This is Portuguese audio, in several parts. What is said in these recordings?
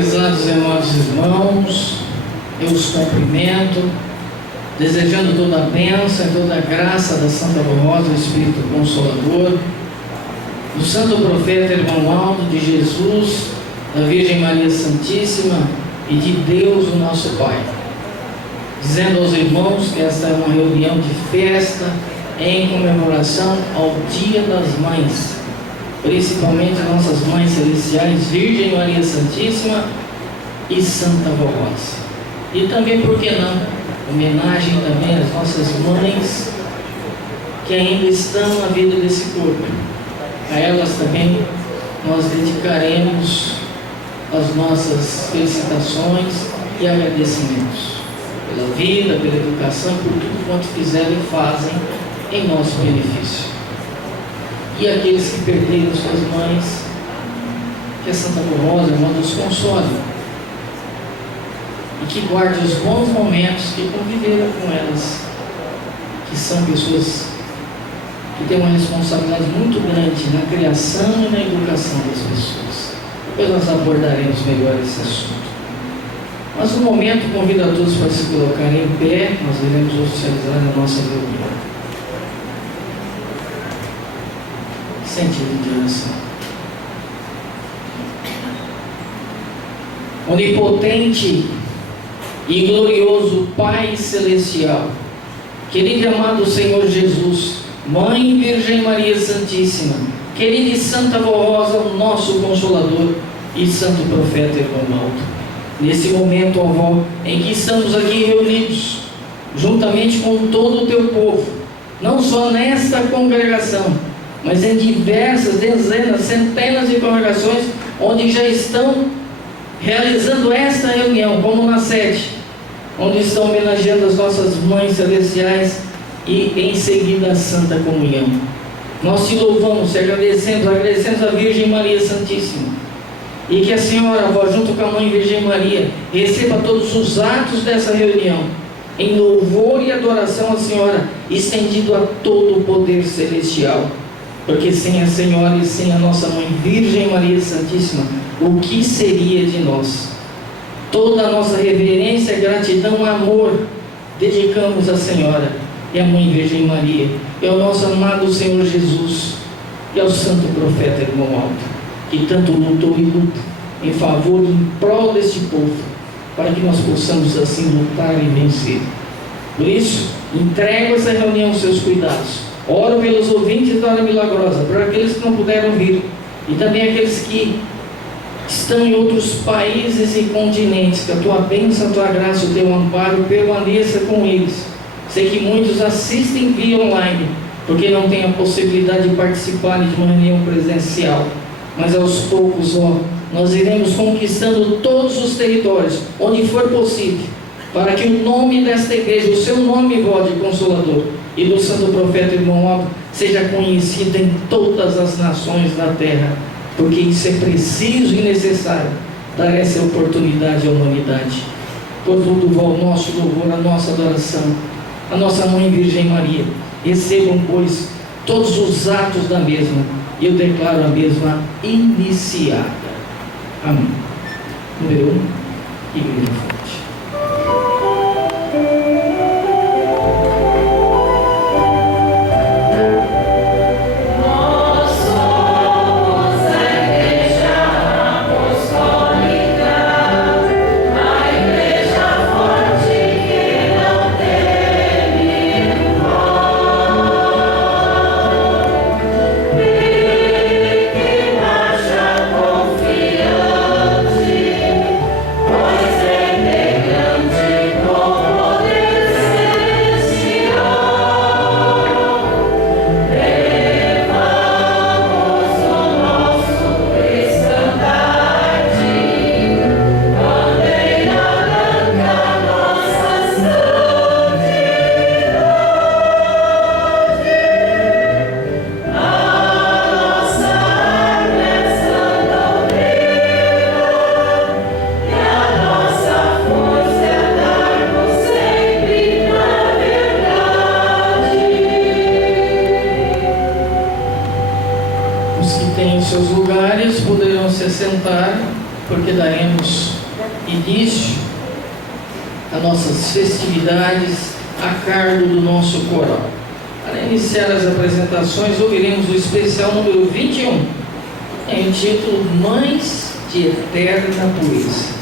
Prezados e amados irmãos, eu os cumprimento, desejando toda a bênção e toda a graça da Santa Rosa, Espírito Consolador, do Santo Profeta Irmão Aldo, de Jesus, da Virgem Maria Santíssima e de Deus, o nosso Pai. Dizendo aos irmãos que esta é uma reunião de festa em comemoração ao Dia das Mães, principalmente nossas mães celestiais, Virgem Maria Santíssima e Santa Rosa. E também, por que não, homenagem também às nossas mães que ainda estão na vida desse corpo. A elas também nós dedicaremos as nossas felicitações e agradecimentos pela vida, pela educação, por tudo quanto fizeram e fazem em nosso benefício. E aqueles que perderam suas mães, que a Santa Rosa, irmã, nos console e que guarde os bons momentos que conviveram com elas, que são pessoas que têm uma responsabilidade muito grande na criação e na educação das pessoas. Depois nós abordaremos melhor esse assunto. Mas no momento convido a todos para se colocarem em pé, nós iremos oficializar a nossa reunião. Sentido de oração. Onipotente e glorioso Pai Celestial, querido e amado Senhor Jesus, Mãe Virgem Maria Santíssima, querida e Santa Rosa, o nosso Consolador, e Santo Profeta Irmão Aldo, nesse momento, ó Vó, em que estamos aqui reunidos, juntamente com todo o teu povo, não só nesta congregação, mas em diversas, dezenas, centenas de congregações, onde já estão realizando esta reunião, como na sede, onde estão homenageando as nossas mães celestiais e em seguida a Santa Comunhão. Nós te louvamos, te agradecemos a Virgem Maria Santíssima, e que a Senhora, Vó, junto com a Mãe Virgem Maria, receba todos os atos dessa reunião, em louvor e adoração à Senhora, estendido a todo o poder celestial. Porque sem a Senhora e sem a nossa Mãe Virgem Maria Santíssima, o que seria de nós? Toda a nossa reverência, gratidão, amor, dedicamos à Senhora e à Mãe Virgem Maria, e ao nosso amado Senhor Jesus, e ao Santo Profeta Irmão Aldo, que tanto lutou e luta em favor e em prol deste povo, para que nós possamos assim lutar e vencer. Por isso, entrego essa reunião aos seus cuidados. Oro pelos ouvintes da Hora Milagrosa, por aqueles que não puderam vir, e também aqueles que estão em outros países e continentes, que a tua bênção, a tua graça, o teu amparo permaneça com eles. Sei que muitos assistem via online, porque não têm a possibilidade de participar de uma reunião presencial, mas aos poucos, ó, nós iremos conquistando todos os territórios, onde for possível, para que o nome desta igreja, o seu nome, Vó de Consolador, e do Santo Profeta Irmão Aldo, seja conhecido em todas as nações da terra, porque isso é preciso e necessário, dar essa oportunidade à humanidade. Por tudo, Vó, o nosso louvor, a nossa adoração, a nossa Mãe Virgem Maria, recebam, pois, todos os atos da mesma, e eu declaro a mesma iniciada. Amém. Número 1, Igreja Forte. Confiante, pois darmos início às nossas festividades a cargo do nosso coral. Para iniciar as apresentações, ouviremos o especial número 21, em título Mães de Eterna Pureza.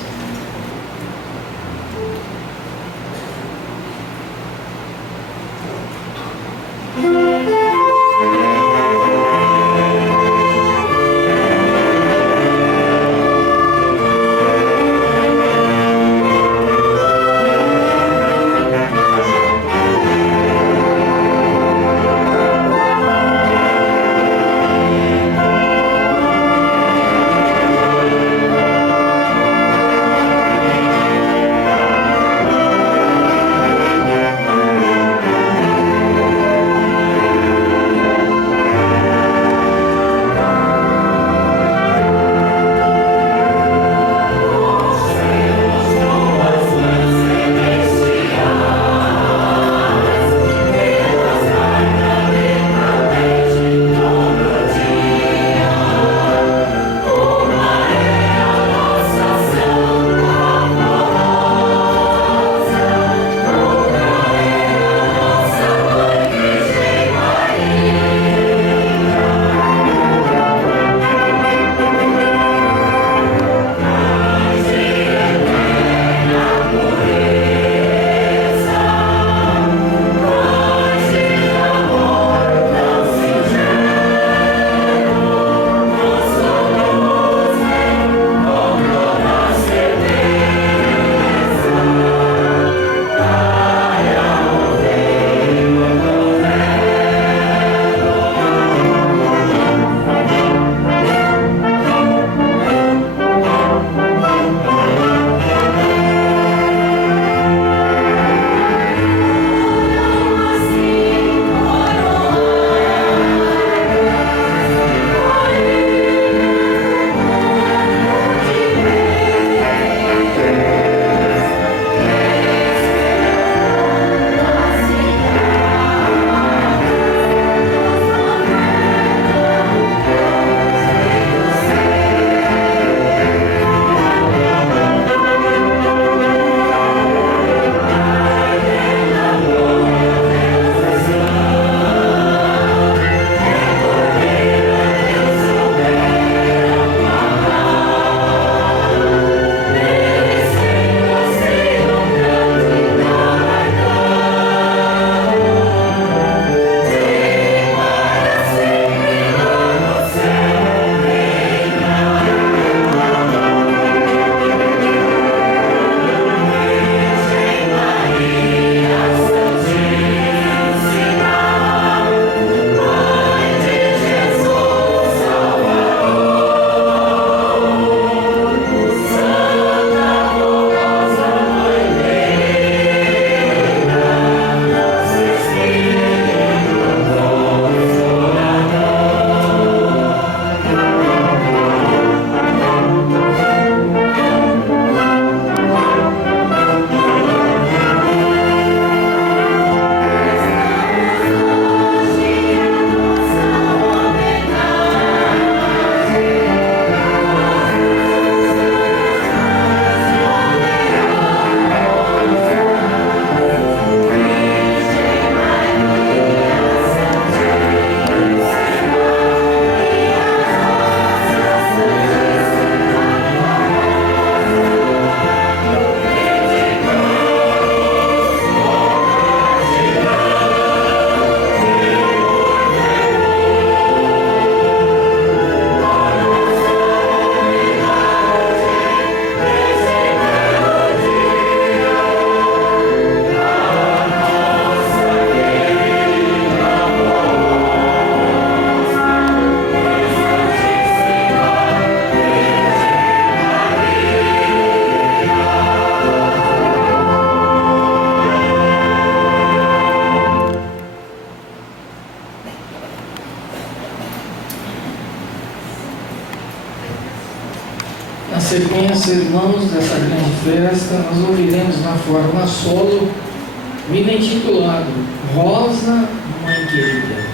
Na sequência, irmãos, dessa grande festa, nós ouviremos na forma solo o hino intitulado Rosa, Mãe Querida.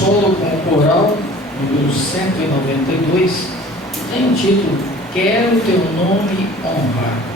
solo com o coral, número 192, tem o título Quero Teu Nome Honrar.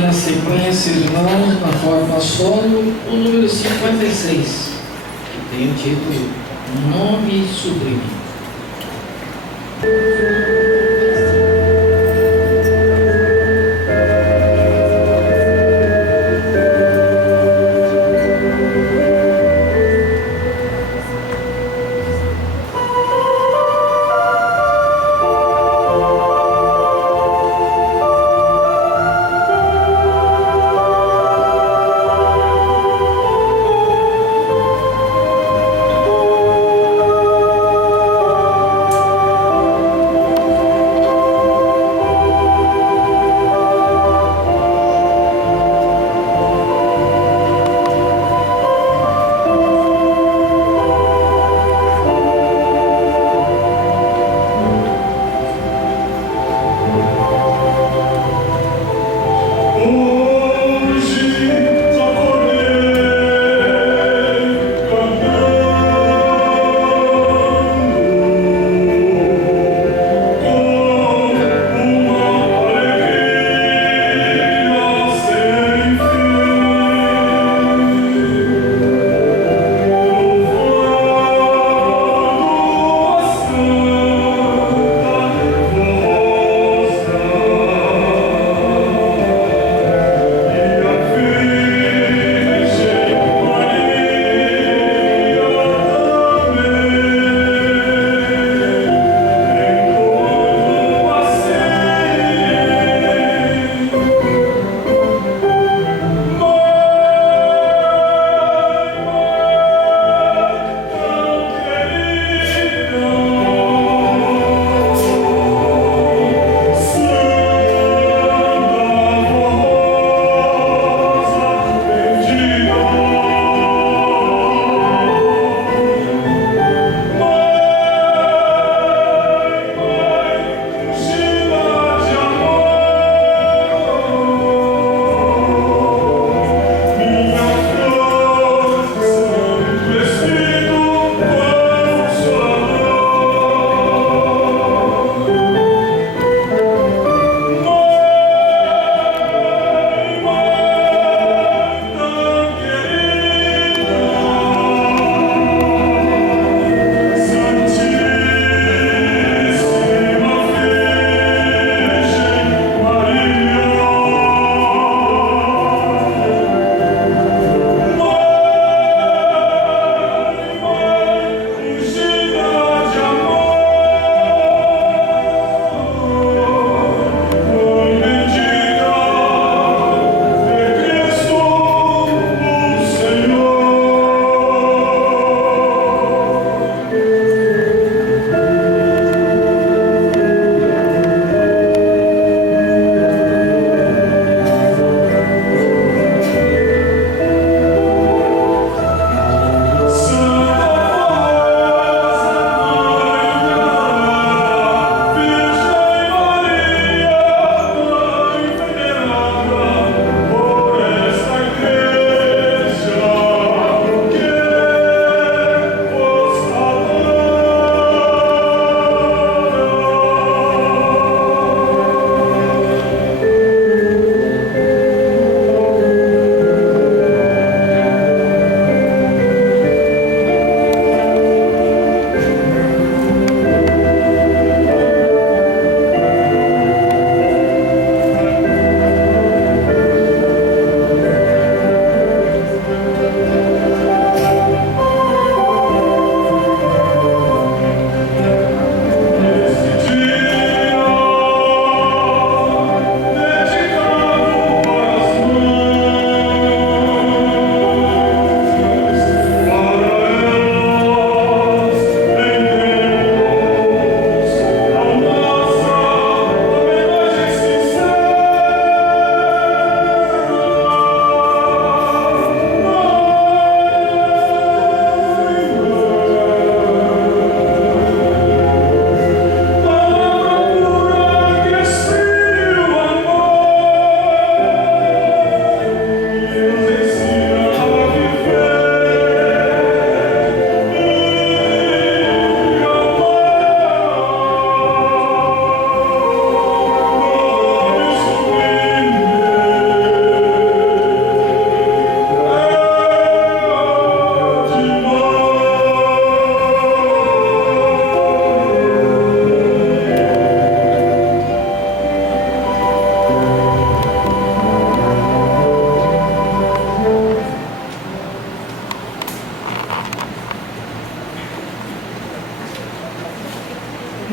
na sequência, irmãos, na forma solo, o número 56, que tem o título Nome Sublime.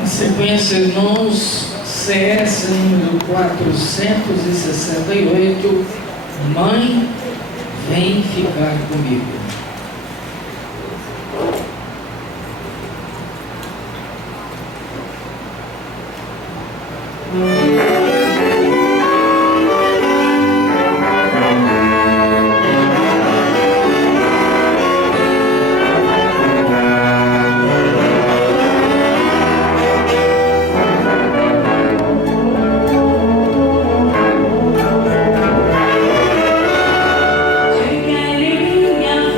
sequência, irmãos, CS número 468, Mãe, vem ficar comigo. Eu quero minha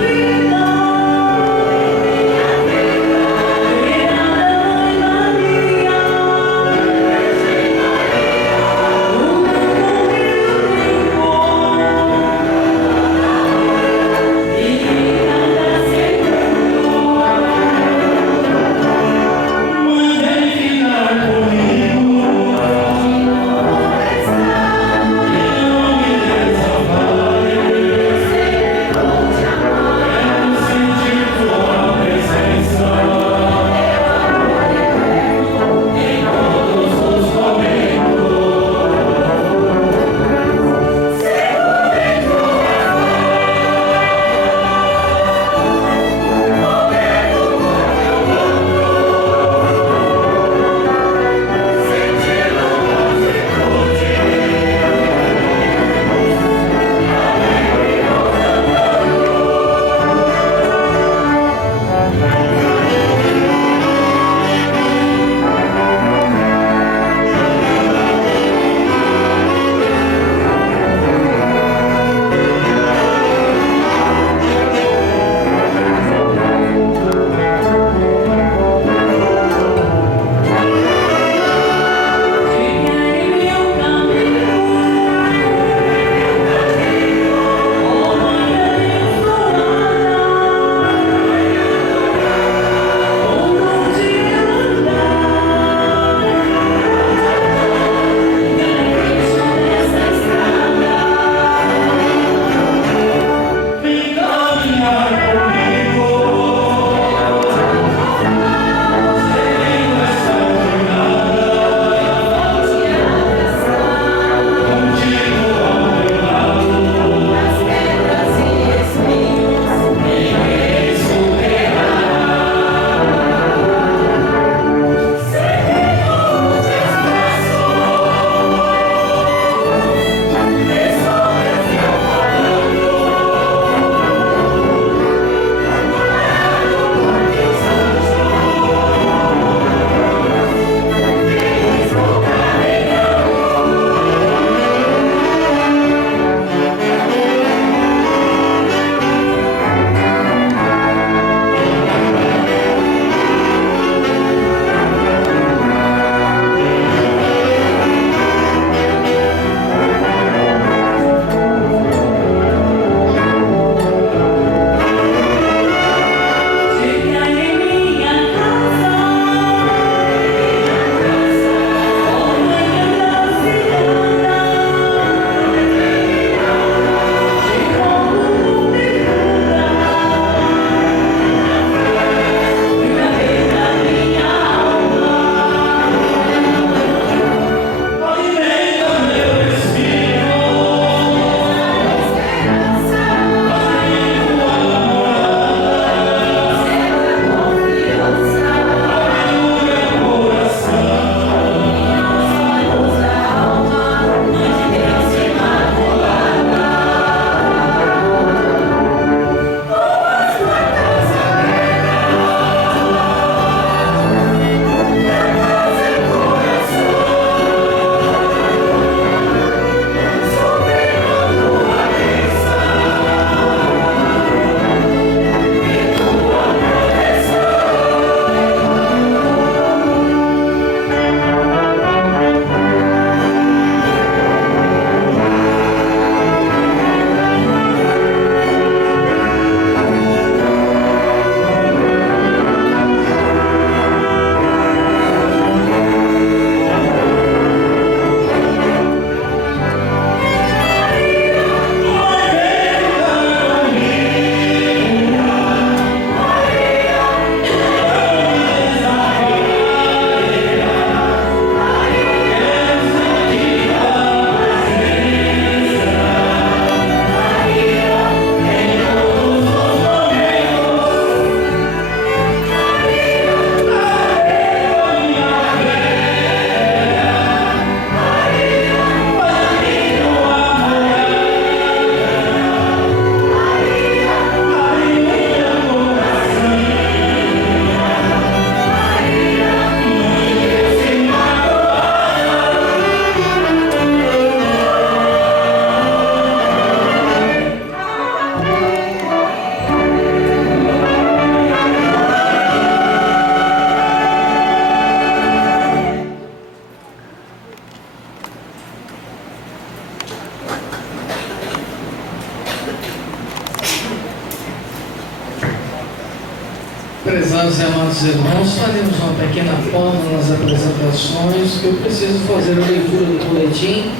Prezados e amados irmãos, faremos uma pequena pausa nas apresentações, que eu preciso fazer a leitura do boletim,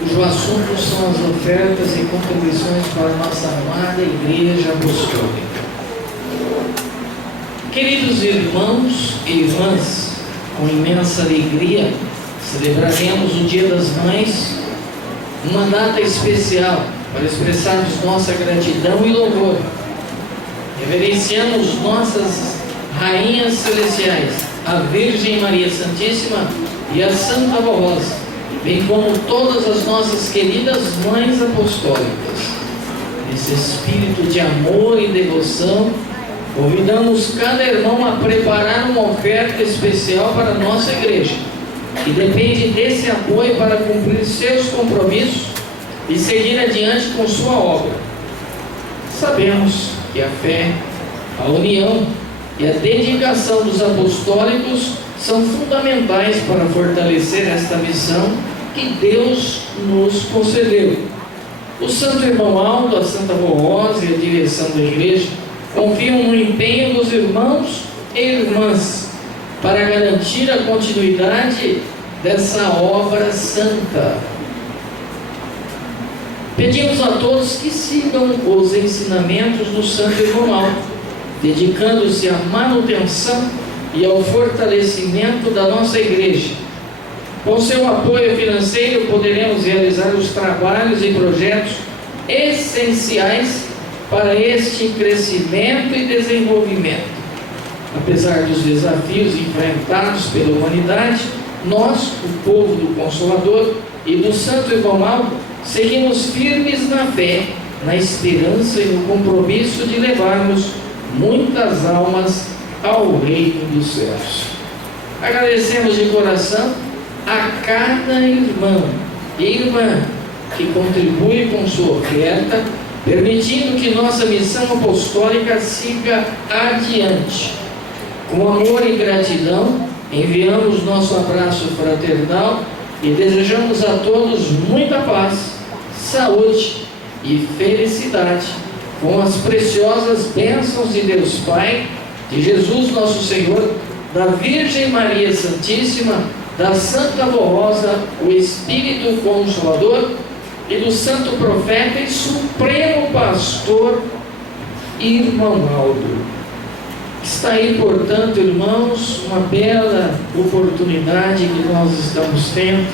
cujo assunto são as ofertas e contribuições para a nossa amada Igreja Apostólica. Queridos irmãos e irmãs, com imensa alegria, celebraremos o Dia das Mães, uma data especial para expressarmos nossa gratidão e louvor. Reverenciamos nossas rainhas celestiais, a Virgem Maria Santíssima e a Santa Avó Rosa, bem como todas as nossas queridas mães apostólicas. Nesse espírito de amor e devoção, convidamos cada irmão a preparar uma oferta especial para a nossa igreja, que depende desse apoio para cumprir seus compromissos e seguir adiante com sua obra. Sabemos que a fé, a união e a dedicação dos apostólicos são fundamentais para fortalecer esta missão que Deus nos concedeu. O Santo Irmão Aldo, a Santa Avó Rosa e a direção da igreja confiam no empenho dos irmãos e irmãs para garantir a continuidade dessa obra santa. Pedimos a todos que sigam os ensinamentos do Santo Irmão Aldo, dedicando-se à manutenção e ao fortalecimento da nossa igreja. Com seu apoio financeiro, poderemos realizar os trabalhos e projetos essenciais para este crescimento e desenvolvimento. Apesar dos desafios enfrentados pela humanidade, nós, o povo do Consolador e do Santo Irmão Aldo, seguimos firmes na fé, na esperança e no compromisso de levarmos muitas almas ao reino dos céus. Agradecemos de coração a cada irmão e irmã que contribui com sua oferta, permitindo que nossa missão apostólica siga adiante. Com amor e gratidão, enviamos nosso abraço fraternal e desejamos a todos muita paz, saúde e felicidade, com as preciosas bênçãos de Deus Pai, de Jesus nosso Senhor, da Virgem Maria Santíssima, da Santa Avó Rosa, o Espírito Consolador, e do Santo Profeta e Supremo Pastor, Irmão Aldo. Está aí, portanto, irmãos, uma bela oportunidade que nós estamos tendo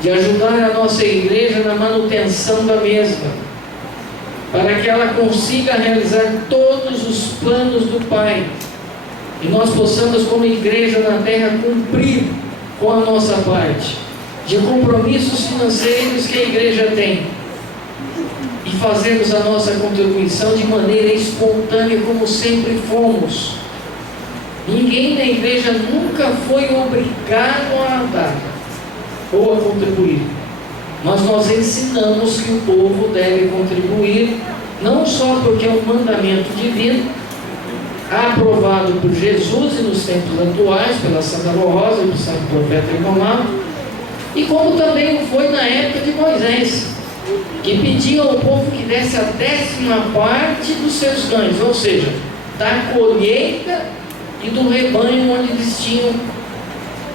de ajudar a nossa igreja na manutenção da mesma, para que ela consiga realizar todos os planos do Pai e nós possamos, como igreja na terra, cumprir com a nossa parte de compromissos financeiros que a igreja tem e fazermos a nossa contribuição de maneira espontânea, como sempre fomos. Ninguém na igreja nunca foi obrigado a dar ou a contribuir, mas nós ensinamos que o povo deve contribuir, não só porque é um mandamento divino, aprovado por Jesus e nos tempos atuais, pela Santa Avó Rosa e pelo Santo Profeta Irmão Aldo, e como também foi na época de Moisés, que pediu ao povo que desse a 10ª parte dos seus ganhos, ou seja, da colheita e do rebanho onde eles tinham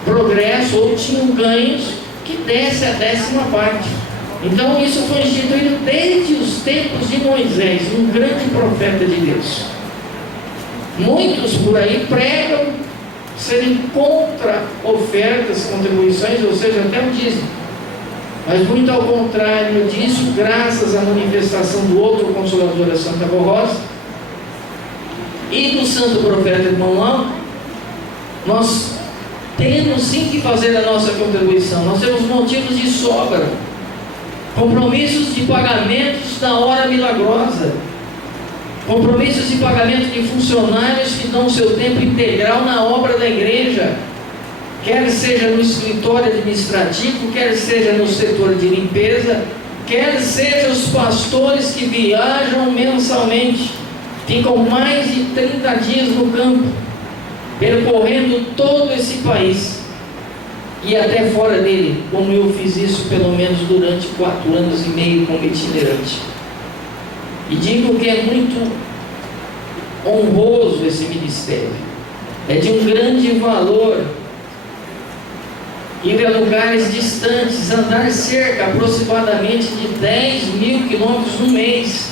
progresso ou tinham ganhos, que desse a 10ª parte. Então isso foi instituído desde os tempos de Moisés, um grande profeta de Deus. Muitos por aí pregam serem contra ofertas, contribuições, ou seja, até o dízimo. Mas muito ao contrário disso, graças à manifestação do outro Consolador, a Santa Avó Rosa, e do Santo Profeta Irmão Aldo, nós temos sim que fazer a nossa contribuição. Nós temos motivos de sobra, compromissos de pagamentos da hora milagrosa, compromissos de pagamento de funcionários que dão seu tempo integral na obra da igreja, quer seja no escritório administrativo, quer seja no setor de limpeza, quer seja os pastores que viajam mensalmente, ficam mais de 30 dias no campo, percorrendo todo esse país e até fora dele, como eu fiz isso pelo menos durante 4 anos e meio como itinerante. E digo que é muito honroso esse ministério. É de um grande valor. Ir a lugares distantes, andar cerca aproximadamente de 10.000 quilômetros no mês.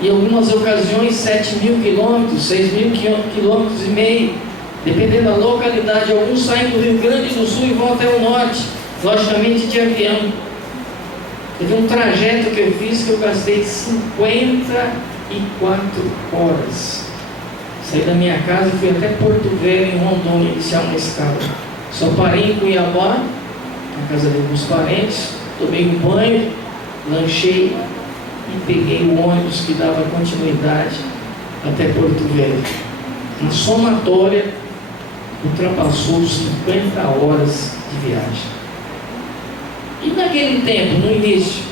Em algumas ocasiões 7.000 quilômetros, 6.000 quilômetros e meio, dependendo da localidade. Alguns saem do Rio Grande do Sul e vão até o norte, logicamente de avião. Teve um trajeto que eu fiz que eu gastei 54 horas. Saí da minha casa e fui até Porto Velho, em Rondônia, iniciar uma escala. Só parei em Cuiabá, na casa de alguns parentes, tomei um banho, lanchei e peguei o ônibus que dava continuidade até Porto Velho. Na somatória, ultrapassou 50 horas de viagem. E naquele tempo, no início,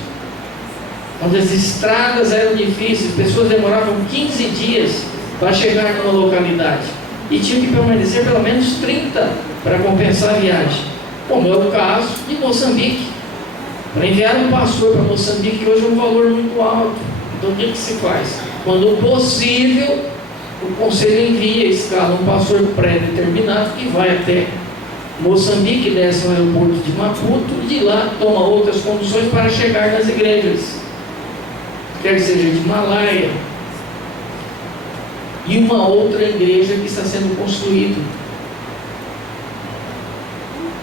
onde as estradas eram difíceis, pessoas demoravam 15 dias para chegar numa localidade e tinham que permanecer pelo menos 30 para compensar a viagem, como é o caso de Moçambique. Para enviar um pastor para Moçambique hoje é um valor muito alto. Então o que se faz? Quando possível, o conselho envia, escala um pastor pré-determinado que vai até Moçambique, desce no aeroporto de Maputo e de lá toma outras conduções para chegar nas igrejas, quer seja de Himalaia, e uma outra igreja que está sendo construída.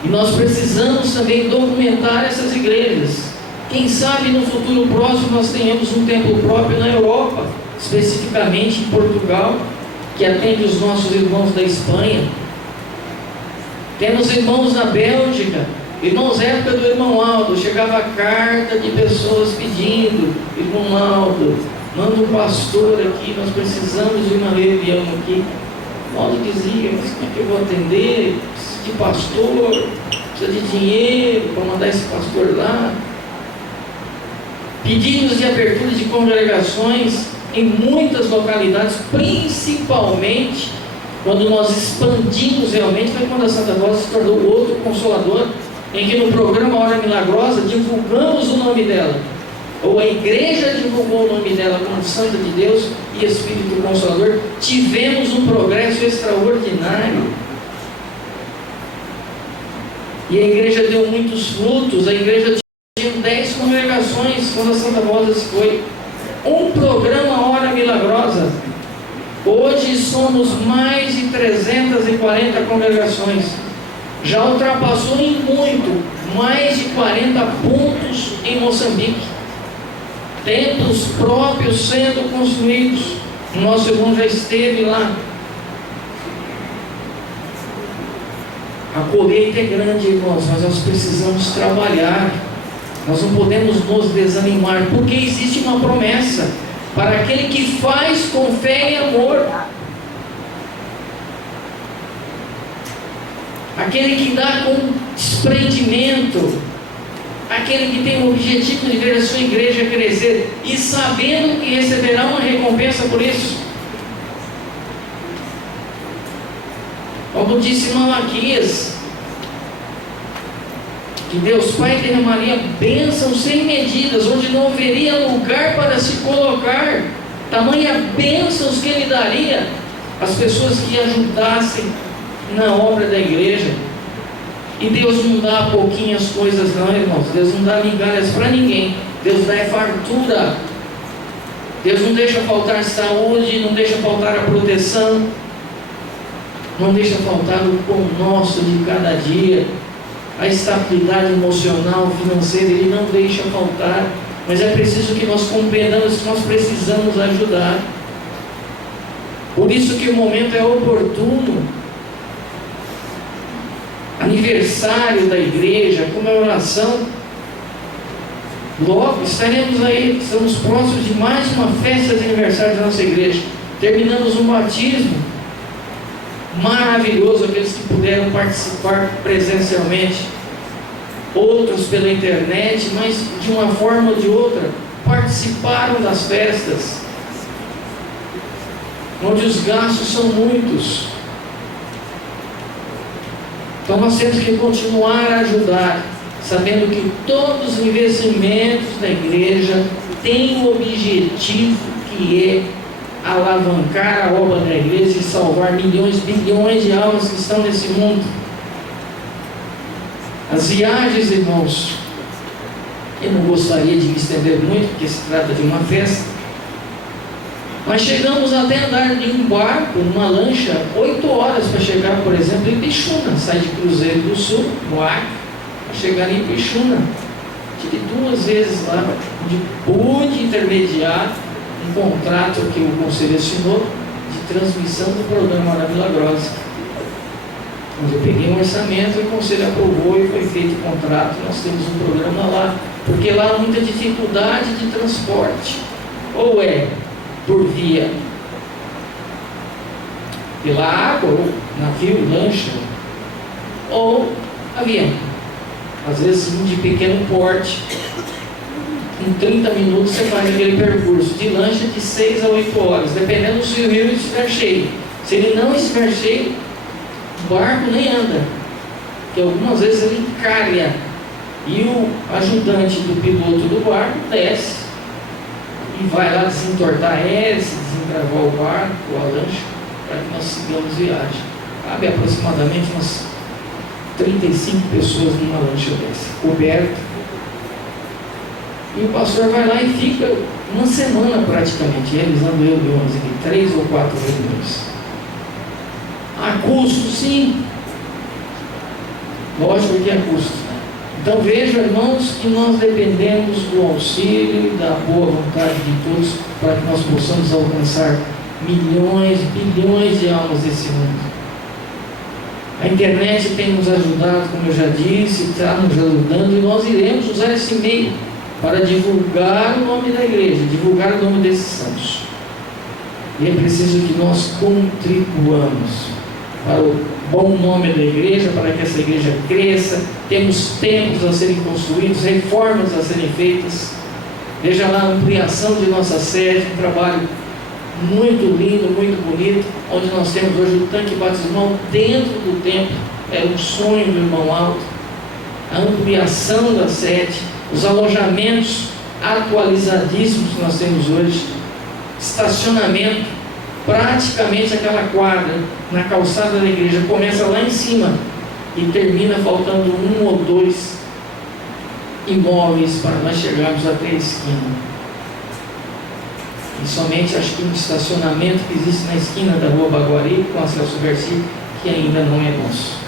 E nós precisamos também documentar essas igrejas. Quem sabe no futuro próximo nós tenhamos um templo próprio na Europa, especificamente em Portugal, que atende os nossos irmãos da Espanha. Temos irmãos na Bélgica. Irmãos, época do irmão Aldo, chegava carta de pessoas pedindo: irmão Aldo, manda um pastor aqui, nós precisamos de uma reunião aqui. Aldo dizia: mas como é que eu vou atender? Preciso de pastor, precisa de dinheiro para mandar esse pastor lá. Pedidos de abertura de congregações em muitas localidades, principalmente quando nós expandimos realmente, foi quando a Santa Rosa se tornou outro consolador, em que no programa Hora Milagrosa divulgamos o nome dela, ou a igreja divulgou o nome dela como Santa de Deus e Espírito Consolador. Tivemos um progresso extraordinário e a igreja deu muitos frutos. A igreja tinha 10 congregações quando a Santa Rosa se foi. Um programa Hora Milagrosa. Hoje somos mais de 340 congregações. Já ultrapassou em muito, mais de 40 pontos em Moçambique. Templos próprios sendo construídos. O nosso irmão já esteve lá. A colheita é grande, irmãos, mas nós precisamos trabalhar. Nós não podemos nos desanimar, porque existe uma promessa para aquele que faz com fé e amor, aquele que dá com desprendimento, aquele que tem o objetivo de ver a sua igreja crescer e sabendo que receberá uma recompensa por isso. Como disse Malaquias, que Deus Pai derramaria bênçãos sem medidas, onde não haveria lugar para se colocar, tamanha bênçãos que Ele daria às pessoas que ajudassem na obra da igreja. E Deus não dá pouquinhas coisas não, irmãos. Deus não dá migalhas para ninguém. Deus dá fartura. Deus não deixa faltar saúde, não deixa faltar a proteção, não deixa faltar o pão nosso de cada dia. A estabilidade emocional, financeira, Ele não deixa faltar. Mas é preciso que nós compreendamos que nós precisamos ajudar. Por isso que o momento é oportuno. Aniversário da igreja, comemoração. Logo estaremos aí, estamos próximos de mais uma festa de aniversário da nossa igreja. Terminamos um batismo maravilhoso, aqueles que puderam participar presencialmente, outros pela internet, mas de uma forma ou de outra participaram das festas, onde os gastos são muitos. Então nós temos que continuar a ajudar, sabendo que todos os investimentos da igreja têm um objetivo, que é alavancar a obra da igreja e salvar milhões, bilhões de almas que estão nesse mundo. As viagens, irmãos, eu não gostaria de me estender muito, porque se trata de uma festa, mas chegamos até a andar em um barco, numa lancha, 8 horas para chegar, por exemplo, em Pixuna. Sai de Cruzeiro do Sul, no Acre, para chegar em Pixuna. Tive 2 vezes lá, onde pude intermediar um contrato que o conselho assinou de transmissão do programa Hora Milagrosa. Onde eu peguei um orçamento, o conselho aprovou e foi feito o contrato. Nós temos um programa lá, porque lá há muita dificuldade de transporte. Ou é por via pela água, ou navio, lancha, ou avião. Às vezes de pequeno porte. Em 30 minutos você faz aquele percurso de lancha de 6 a 8 horas, dependendo se o rio estiver cheio. Se ele não estiver cheio, o barco nem anda, porque algumas vezes ele encalha e o ajudante do piloto do barco desce e vai lá desentortar a hélice, desentravar o barco, a lancha, para que nós sigamos viagem. Cabe aproximadamente umas 35 pessoas numa lancha dessa, coberta. E o pastor vai lá e fica uma semana praticamente realizando reuniões, 3 ou 4 reuniões. Há custo, sim. Lógico que há custo. Então vejam, irmãos, que nós dependemos do auxílio e da boa vontade de todos para que nós possamos alcançar milhões, bilhões de almas desse mundo. A internet tem nos ajudado, como eu já disse, está nos ajudando, e nós iremos usar esse meio para divulgar o nome da igreja, divulgar o nome desses santos. E é preciso que nós contribuamos para o bom nome da igreja, para que essa igreja cresça. Temos templos a serem construídos, reformas a serem feitas. Veja lá a ampliação de nossa sede, um trabalho muito lindo, muito bonito, onde nós temos hoje o tanque batismal dentro do templo. É um sonho do irmão Alto. A ampliação da sede, os alojamentos atualizadíssimos que nós temos hoje, estacionamento, praticamente aquela quadra na calçada da igreja começa lá em cima e termina faltando 1 ou 2 imóveis para nós chegarmos até a esquina. E somente acho que um estacionamento que existe na esquina da rua Baguari com a Celso Garcia, que ainda não é nosso.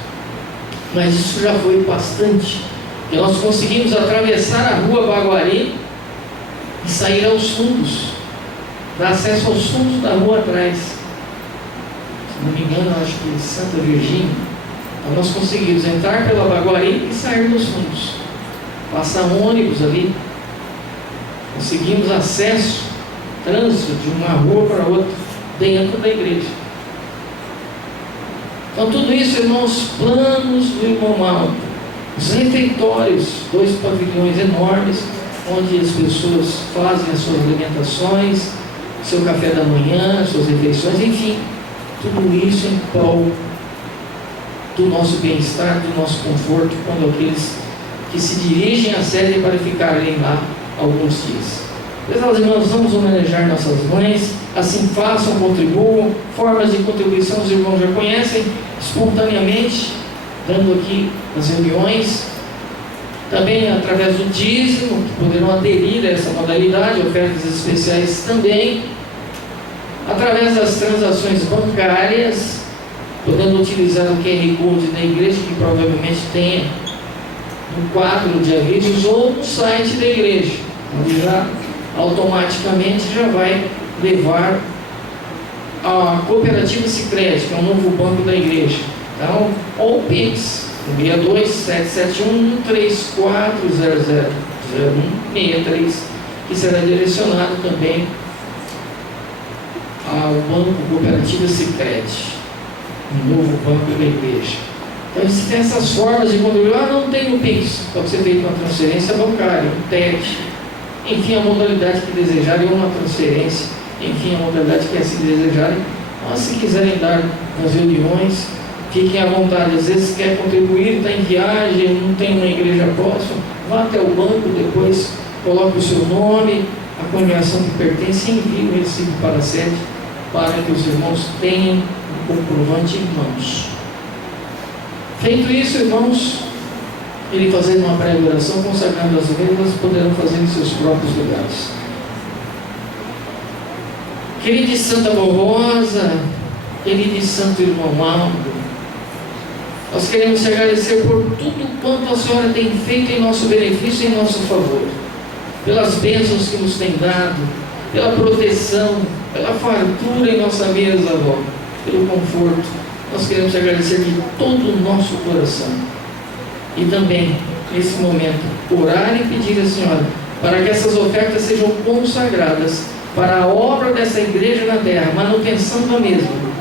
Mas isso já foi bastante, que nós conseguimos atravessar a rua Baguari e sair aos fundos, dar acesso aos fundos da rua atrás. Se não me engano, acho que Santa Virgínia. Então nós conseguimos entrar pela Baguari e sair dos fundos, passar ônibus ali, conseguimos acesso, trânsito de uma rua para outra dentro da igreja. Então tudo isso, irmãos, planos do irmão Alto, os refeitórios, 2 pavilhões enormes, onde as pessoas fazem as suas alimentações, seu café da manhã, suas refeições, enfim, tudo isso em prol do nosso bem-estar, do nosso conforto, quando aqueles que se dirigem à sede para ficarem lá alguns dias. Meus irmãos, vamos homenagear nossas mães, assim façam, contribuam. Formas de contribuição os irmãos já conhecem, espontaneamente, dando aqui nas reuniões, também através do dízimo, que poderão aderir a essa modalidade, ofertas especiais também, através das transações bancárias, podendo utilizar o QR Code da igreja, que provavelmente tenha no quadro de avisos ou no site da igreja, onde já automaticamente já vai levar a Cooperativa Sicredi, que é um novo banco da igreja. Então, ou o Pix, 62-771-3400-0163, que será direcionado também ao Banco Cooperativa Sicredi, um novo banco da igreja. Então, existem essas formas de contribuir. Não tem o Pix, pode ser feito uma transferência bancária, um TED, enfim, a modalidade que desejarem, ou uma transferência, enfim, a modalidade que assim desejarem. Mas se quiserem dar nas reuniões, fiquem à vontade. Às vezes quer contribuir, está em viagem, não tem uma igreja próxima, vá até o banco, depois coloque o seu nome, a congregação que pertence, e envie o recibo para a sede, para que os irmãos tenham o comprovante em mãos. Feito isso, irmãos, ele fazendo uma breve oração, consagrando as ovelhas, poderão fazer em seus próprios lugares. Querida Santa Borrosa, querido Santo Irmão Aldo, nós queremos te agradecer por tudo quanto a senhora tem feito em nosso benefício e em nosso favor, pelas bênçãos que nos tem dado, pela proteção, pela fartura em nossa mesa, avó, pelo conforto. Nós queremos te agradecer de todo o nosso coração. E também, nesse momento, orar e pedir à senhora para que essas ofertas sejam consagradas para a obra dessa igreja na terra, manutenção da mesma,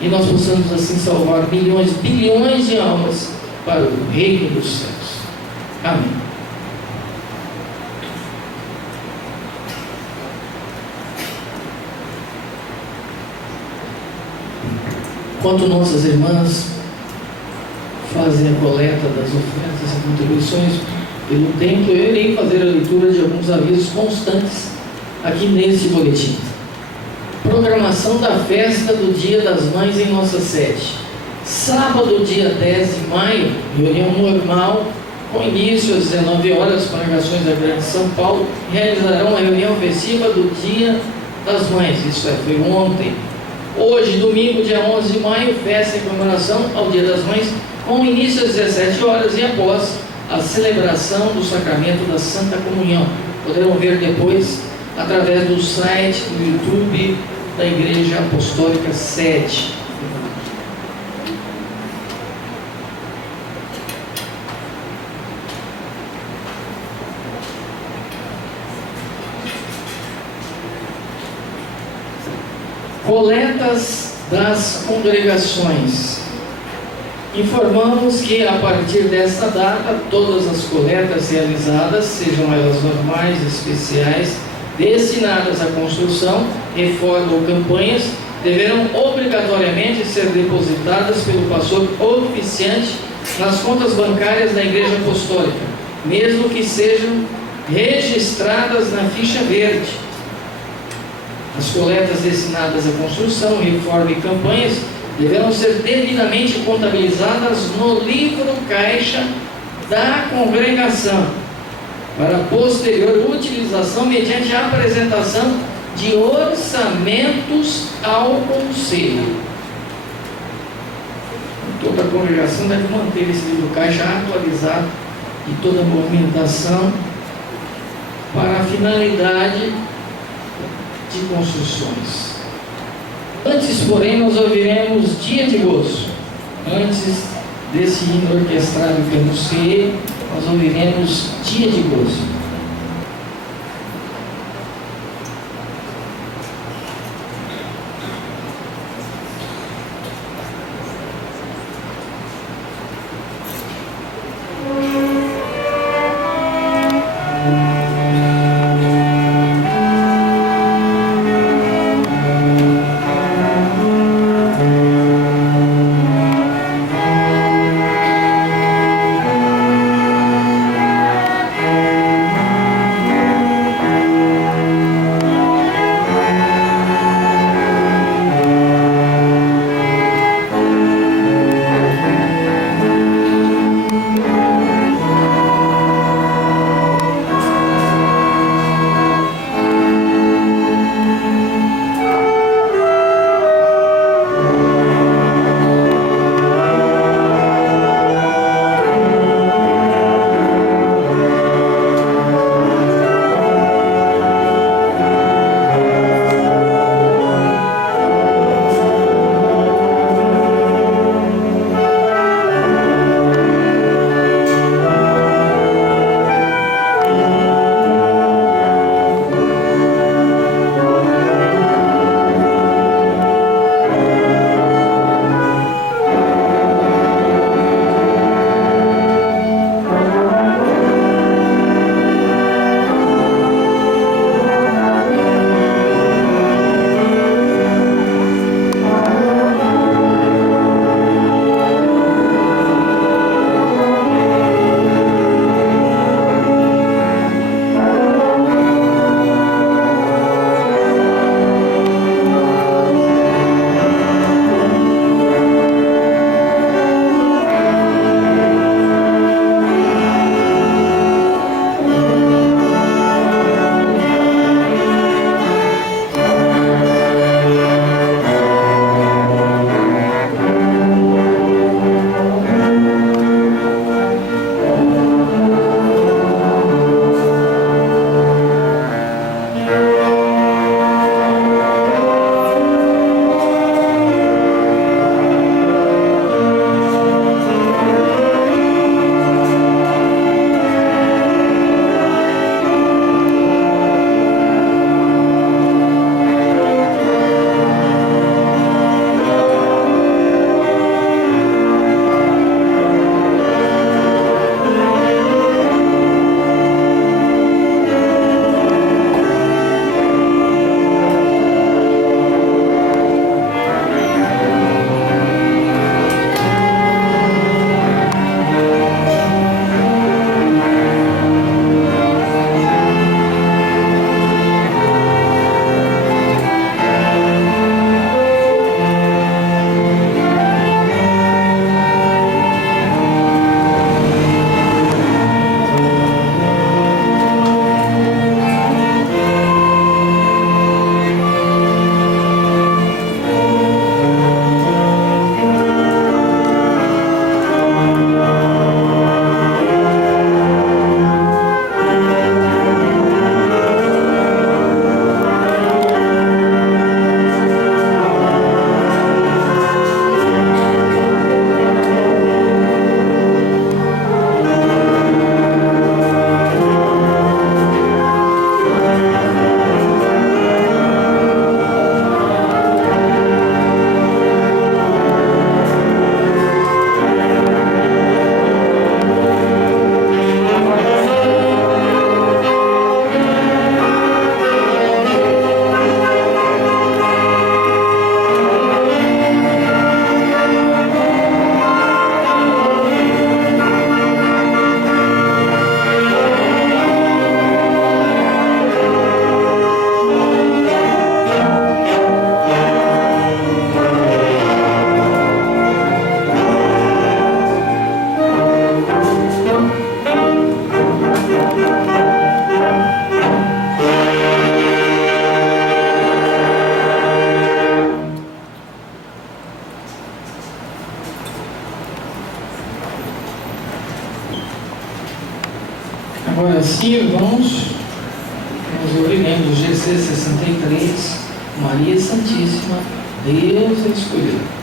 e nós possamos assim salvar milhões, bilhões de almas para o reino dos céus. Amém. Enquanto nossas irmãs fazem a coleta das ofertas e contribuições pelo templo, eu irei fazer a leitura de alguns avisos constantes aqui nesse boletim. Programação da festa do Dia das Mães em nossa sede. Sábado, dia 10 de maio, reunião normal, com início às 19 horas, congregações da Grande São Paulo realizarão a reunião festiva do Dia das Mães, isso é, foi ontem. Hoje, domingo, dia 11 de maio, festa em comemoração ao Dia das Mães, com início às 17 horas e após a celebração do sacramento da Santa Comunhão. Poderão ver depois através do site, do YouTube da Igreja Apostólica Sede. Coletas das congregações. Informamos que a partir desta data, todas as coletas realizadas, sejam elas normais, especiais, destinadas à construção, reforma ou campanhas, deverão obrigatoriamente ser depositadas pelo pastor oficiante nas contas bancárias da Igreja Apostólica, mesmo que sejam registradas na ficha verde. As coletas destinadas à construção, reforma e campanhas deverão ser devidamente contabilizadas no livro caixa da congregação, para posterior utilização mediante a apresentação de orçamentos ao conselho. Toda a congregação deve manter esse livro caixa atualizado e toda a movimentação para a finalidade de construções. Antes, porém, nós ouviremos Dia de Gozo. Antes desse hino orquestrado que anunciei, nós ouviremos Dia de Gozo. Agora sim, irmãos, nós ouviremos GC 63, Maria Santíssima, Deus a escolheu.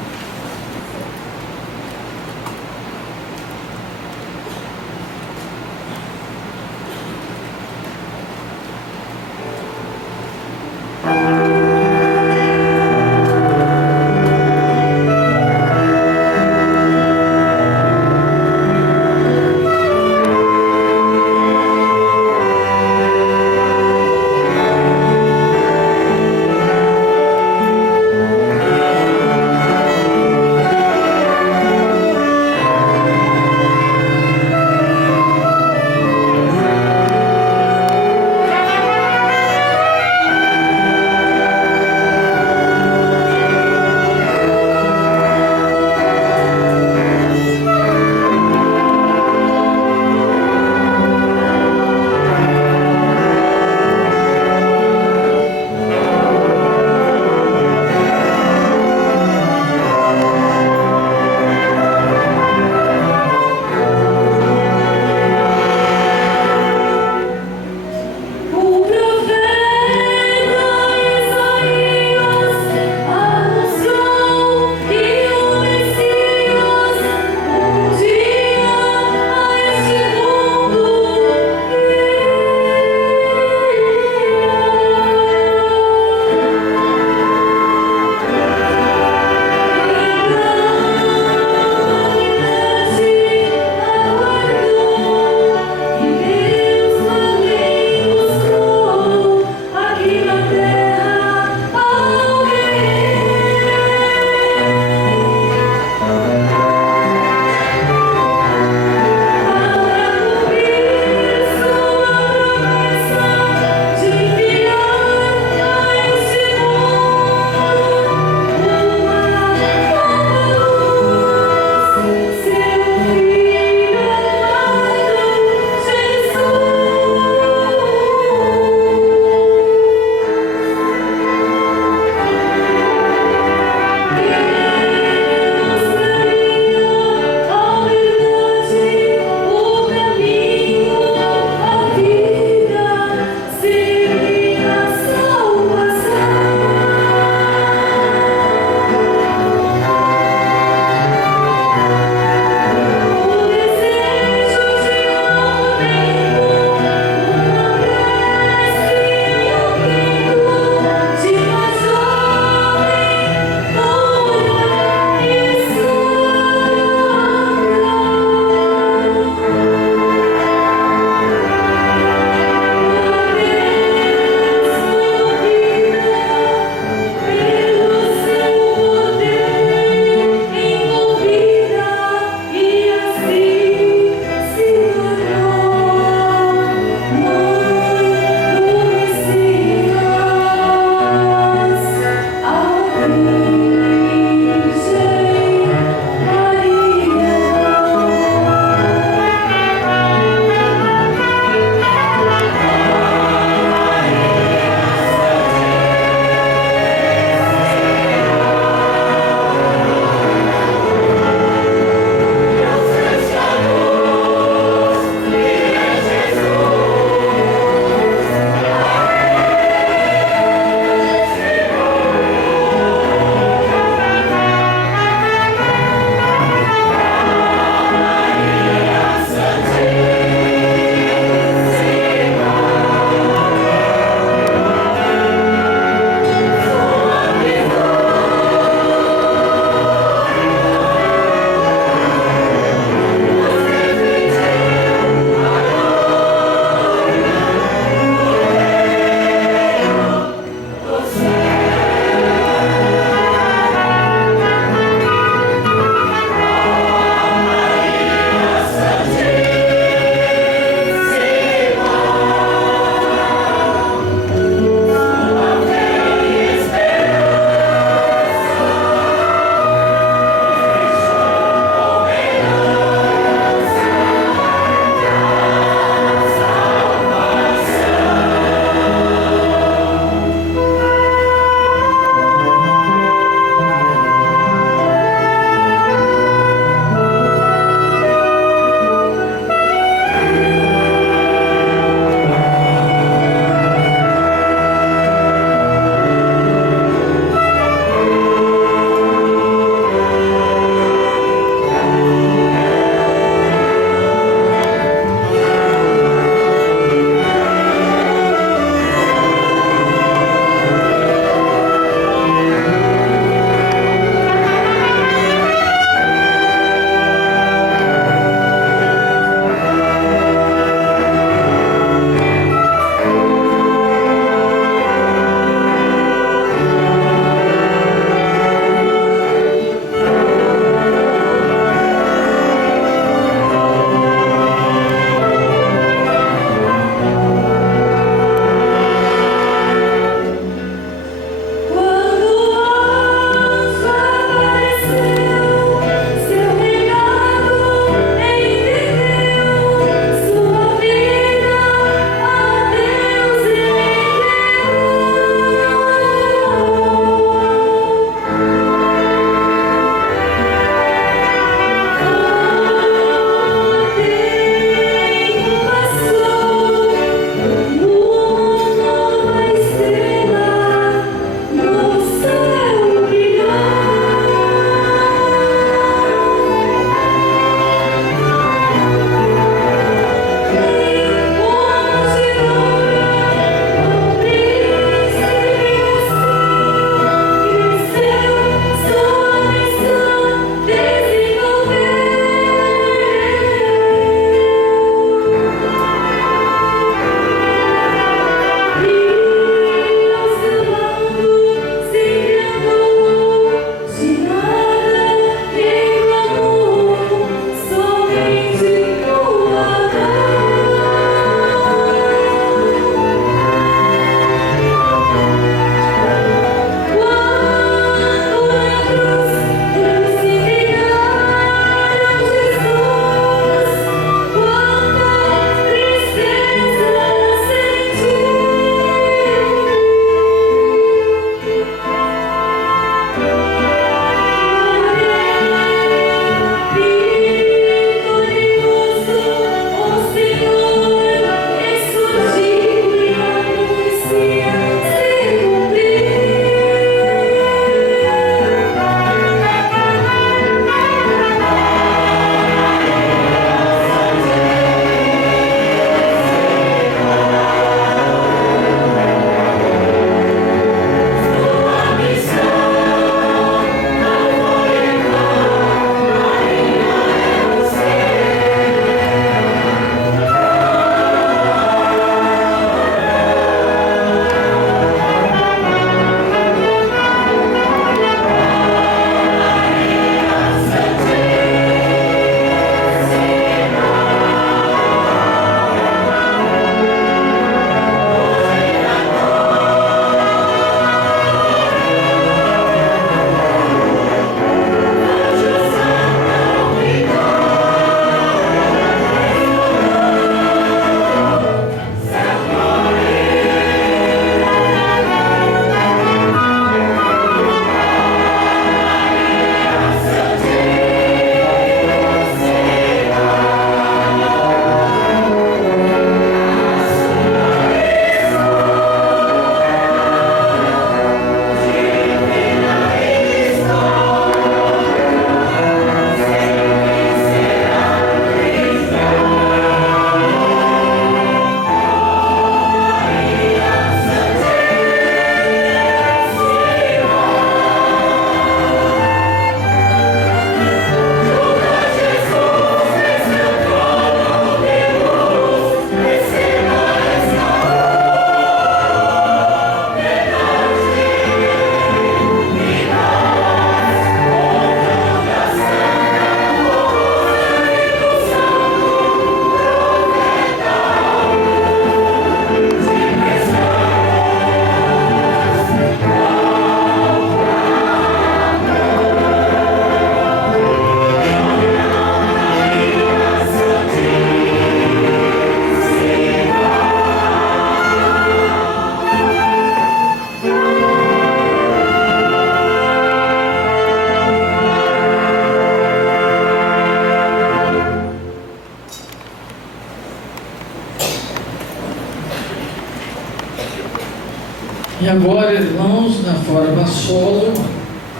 E agora, irmãos, na forma solo,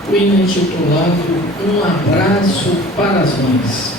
o hino intitulado Um Abraço para as Mães.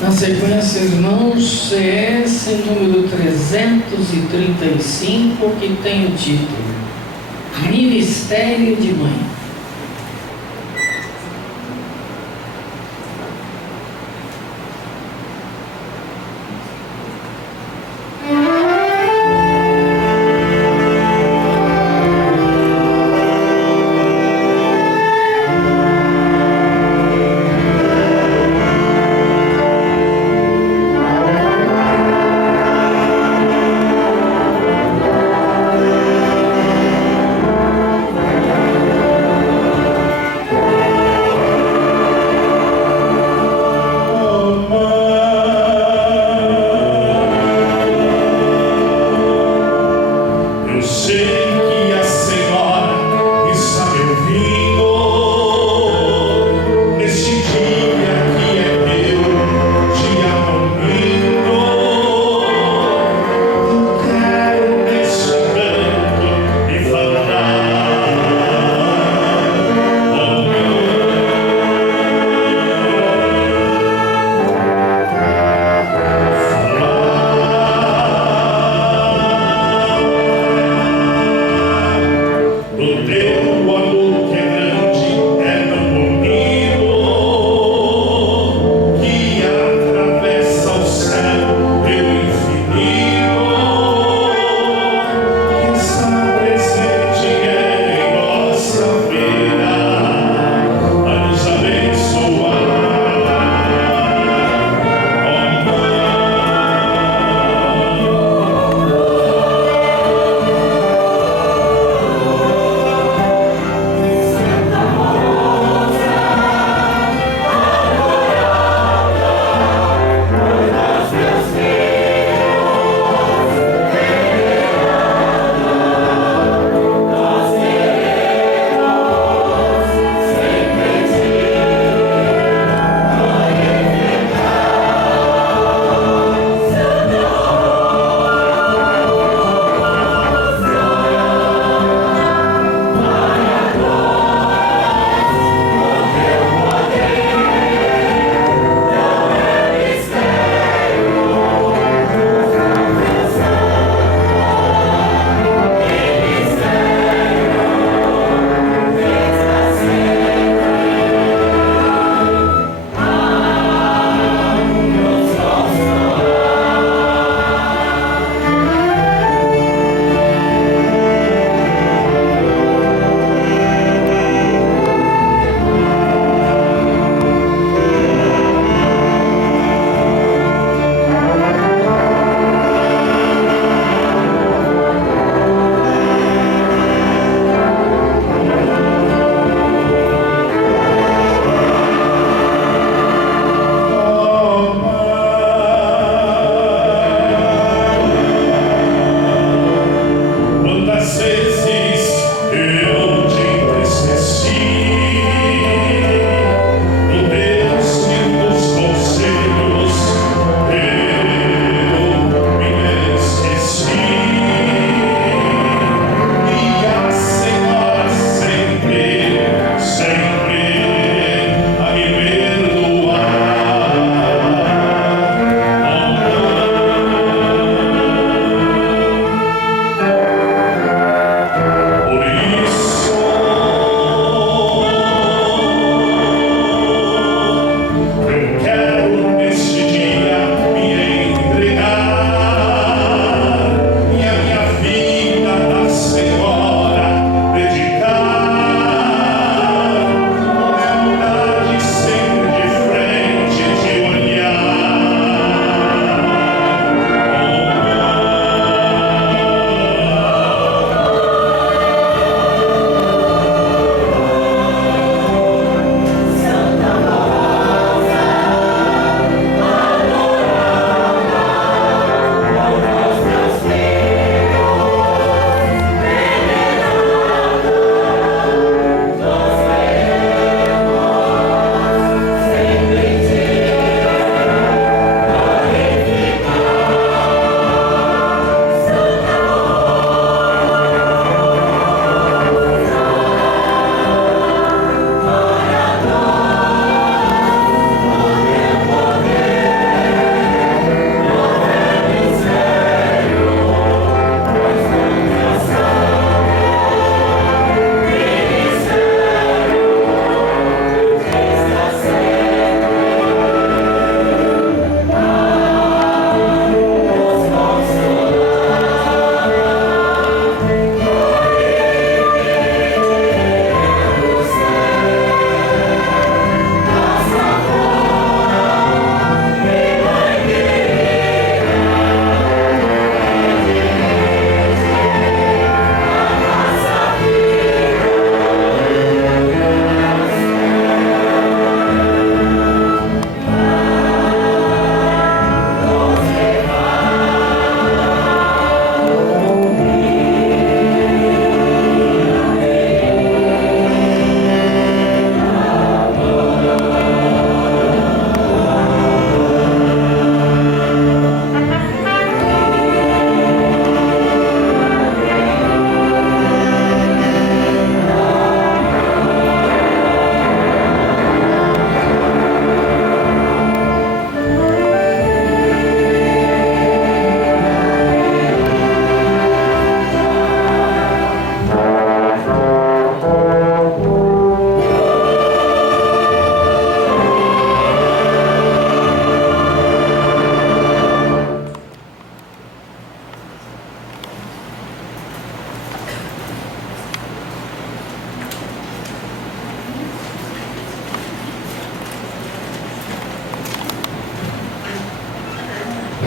Na sequência, irmãos, CS número 335, que tem o título Ministério de Mãe.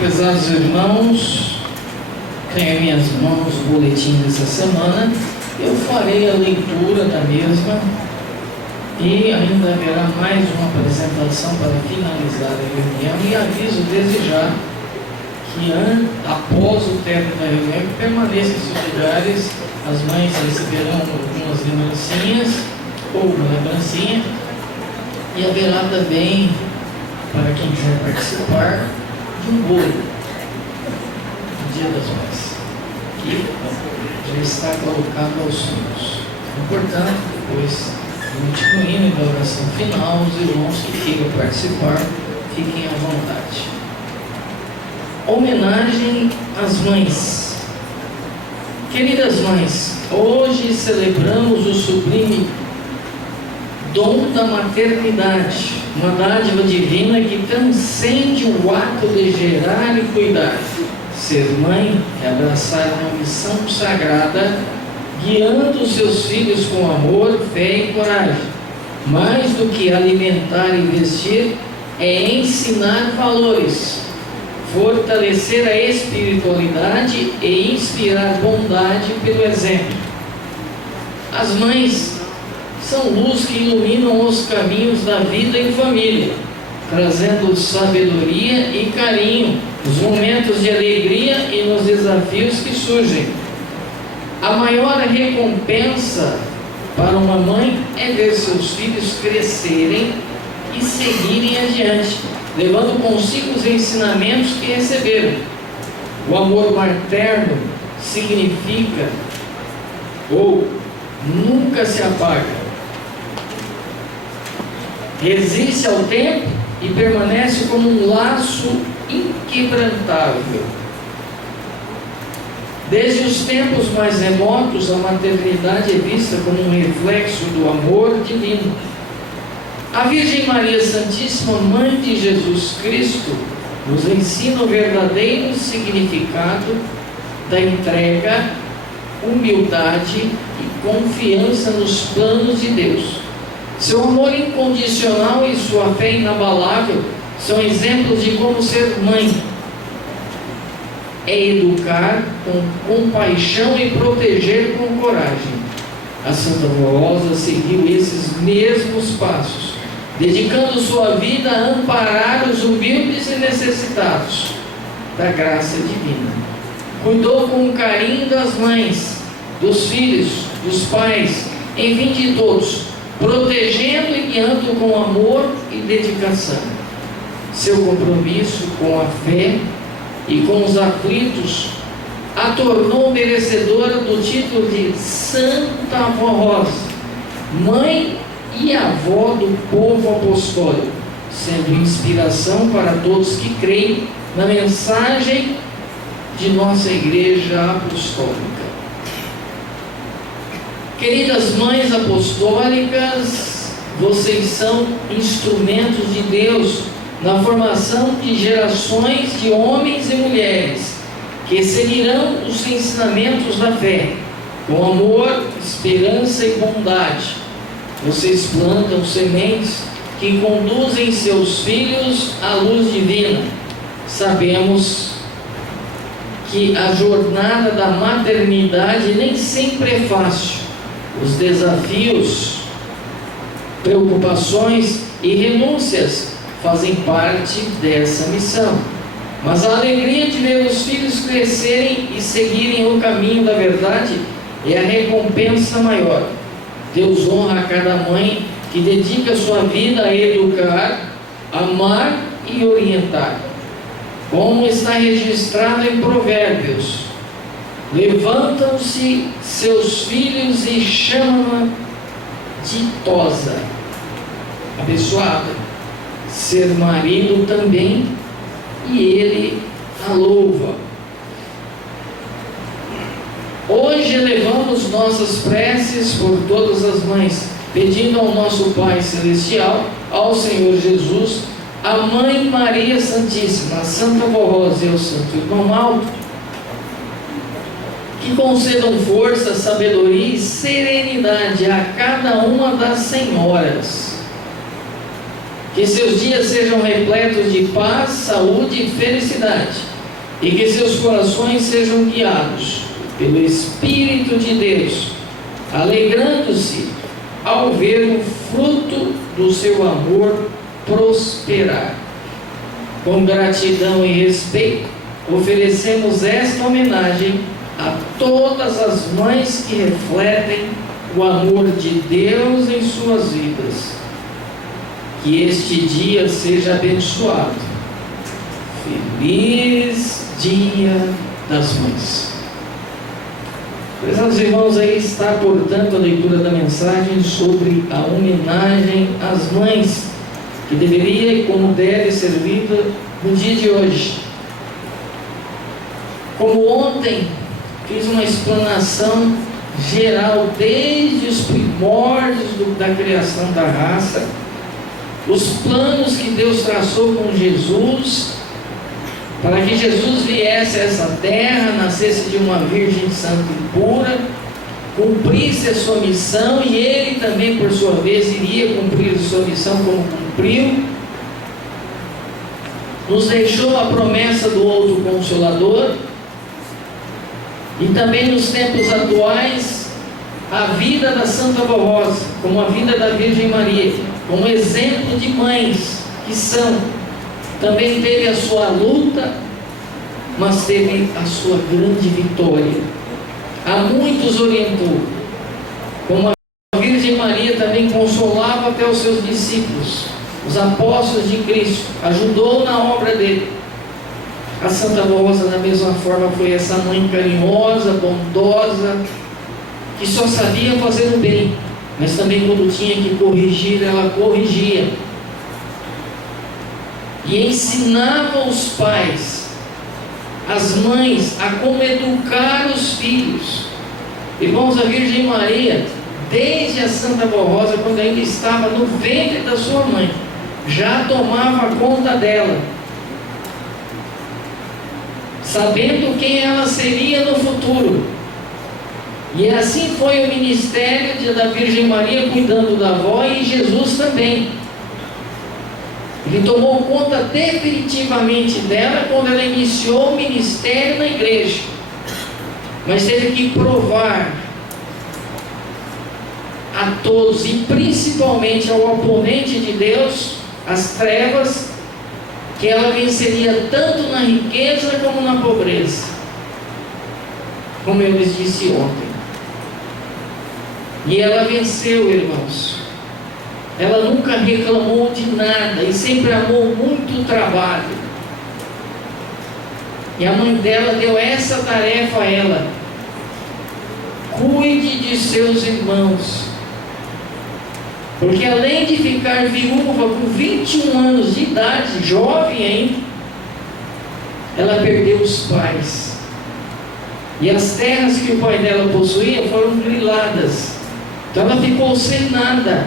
Prezados irmãos, tenho em minhas mãos o boletim dessa semana. Eu farei a leitura da mesma e ainda haverá mais uma apresentação para finalizar a reunião. E aviso desde já que após o término da reunião, que permaneçam em seus lugares. As mães receberão algumas lembrancinhas ou uma lembrancinha, e haverá também, para quem quiser participar, de um bolo no Dia das Mães, que já está colocado aos fundos. Portanto, depois, continuando a oração final, os irmãos que queiram participar, fiquem à vontade. Homenagem às mães. Queridas mães, hoje celebramos o sublime dom da maternidade, uma dádiva divina que transcende o ato de gerar e cuidar. Ser mãe é abraçar uma missão sagrada, guiando os seus filhos com amor, fé e coragem. Mais do que alimentar e vestir, é ensinar valores, fortalecer a espiritualidade e inspirar bondade pelo exemplo. As mães são luz que iluminam os caminhos da vida em família, trazendo sabedoria e carinho nos momentos de alegria e nos desafios que surgem. A maior recompensa para uma mãe é ver seus filhos crescerem e seguirem adiante, levando consigo os ensinamentos que receberam. O amor materno significa ou nunca se apaga, resiste ao tempo e permanece como um laço inquebrantável. Desde os tempos mais remotos, a maternidade é vista como um reflexo do amor divino. A Virgem Maria Santíssima, Mãe de Jesus Cristo, nos ensina o verdadeiro significado da entrega, humildade e confiança nos planos de Deus. Seu amor incondicional e sua fé inabalável são exemplos de como ser mãe é educar com compaixão e proteger com coragem. A Santa Rosa seguiu esses mesmos passos, dedicando sua vida a amparar os humildes e necessitados da graça divina. Cuidou com carinho das mães, dos filhos, dos pais, enfim, de todos, protegendo e guiando com amor e dedicação. Seu compromisso com a fé e com os aflitos a tornou merecedora do título de Santa Avó Rosa, mãe e avó do povo apostólico, sendo inspiração para todos que creem na mensagem de nossa Igreja Apostólica. Queridas mães apostólicas, vocês são instrumentos de Deus na formação de gerações de homens e mulheres que seguirão os ensinamentos da fé, com amor, esperança e bondade. Vocês plantam sementes que conduzem seus filhos à luz divina. Sabemos que a jornada da maternidade nem sempre é fácil. Os desafios, preocupações e renúncias fazem parte dessa missão. Mas a alegria de ver os filhos crescerem e seguirem o caminho da verdade é a recompensa maior. Deus honra a cada mãe que dedica sua vida a educar, amar e orientar. Como está registrado em Provérbios: levantam-se seus filhos e chamam-a ditosa, abençoada. Ser marido também, e ele a louva. Hoje elevamos nossas preces por todas as mães, pedindo ao nosso Pai Celestial, ao Senhor Jesus, a Mãe Maria Santíssima, a Santa Avó Rosa e ao Santo Irmão Alto, que concedam força, sabedoria e serenidade a cada uma das senhoras. Que seus dias sejam repletos de paz, saúde e felicidade. e que seus corações sejam guiados pelo Espírito de Deus, alegrando-se ao ver o fruto do seu amor prosperar. Com gratidão e respeito, oferecemos esta homenagem a todas as mães que refletem o amor de Deus em suas vidas. Que este dia seja abençoado. Feliz Dia das Mães. Prezados irmãos, aí está, portanto, a leitura da mensagem sobre a homenagem às mães, que deveria e como deve ser vivida no dia de hoje. Como ontem fiz uma explanação geral desde os primórdios da criação da raça, os planos que Deus traçou com Jesus, para que Jesus viesse a essa terra, nascesse de uma virgem santa e pura, cumprisse a sua missão, e Ele também, por sua vez, iria cumprir a sua missão como cumpriu. Nos deixou a promessa do outro Consolador, e também nos tempos atuais, a vida da Santa Vó Rosa, como a vida da Virgem Maria, como exemplo de mães que são. Também teve a sua luta, mas teve a sua grande vitória. A muitos orientou, como a Virgem Maria também consolava até os seus discípulos, os apóstolos de Cristo, ajudou na obra dele. A Santa Vó Rosa, da mesma forma, foi essa mãe carinhosa, bondosa, que só sabia fazer o bem, mas também quando tinha que corrigir, ela corrigia. E ensinava os pais, as mães, a como educar os filhos. Irmãos, a Virgem Maria, desde a Santa Vó Rosa, quando ainda estava no ventre da sua mãe, já tomava conta dela, sabendo quem ela seria no futuro. E assim foi o ministério da Virgem Maria, cuidando da avó, e Jesus também. Ele tomou conta definitivamente dela quando ela iniciou o ministério na igreja, mas teve que provar a todos, e principalmente ao oponente de Deus, as trevas, que ela venceria tanto na riqueza como na pobreza, como eu lhes disse ontem. E ela venceu, irmãos. Ela nunca reclamou de nada e sempre amou muito o trabalho. E a mãe dela deu essa tarefa a ela: cuide de seus irmãos. Porque além de ficar viúva com 21 anos de idade, jovem ainda, ela perdeu os pais. E as terras que o pai dela possuía foram griladas. Então ela ficou sem nada.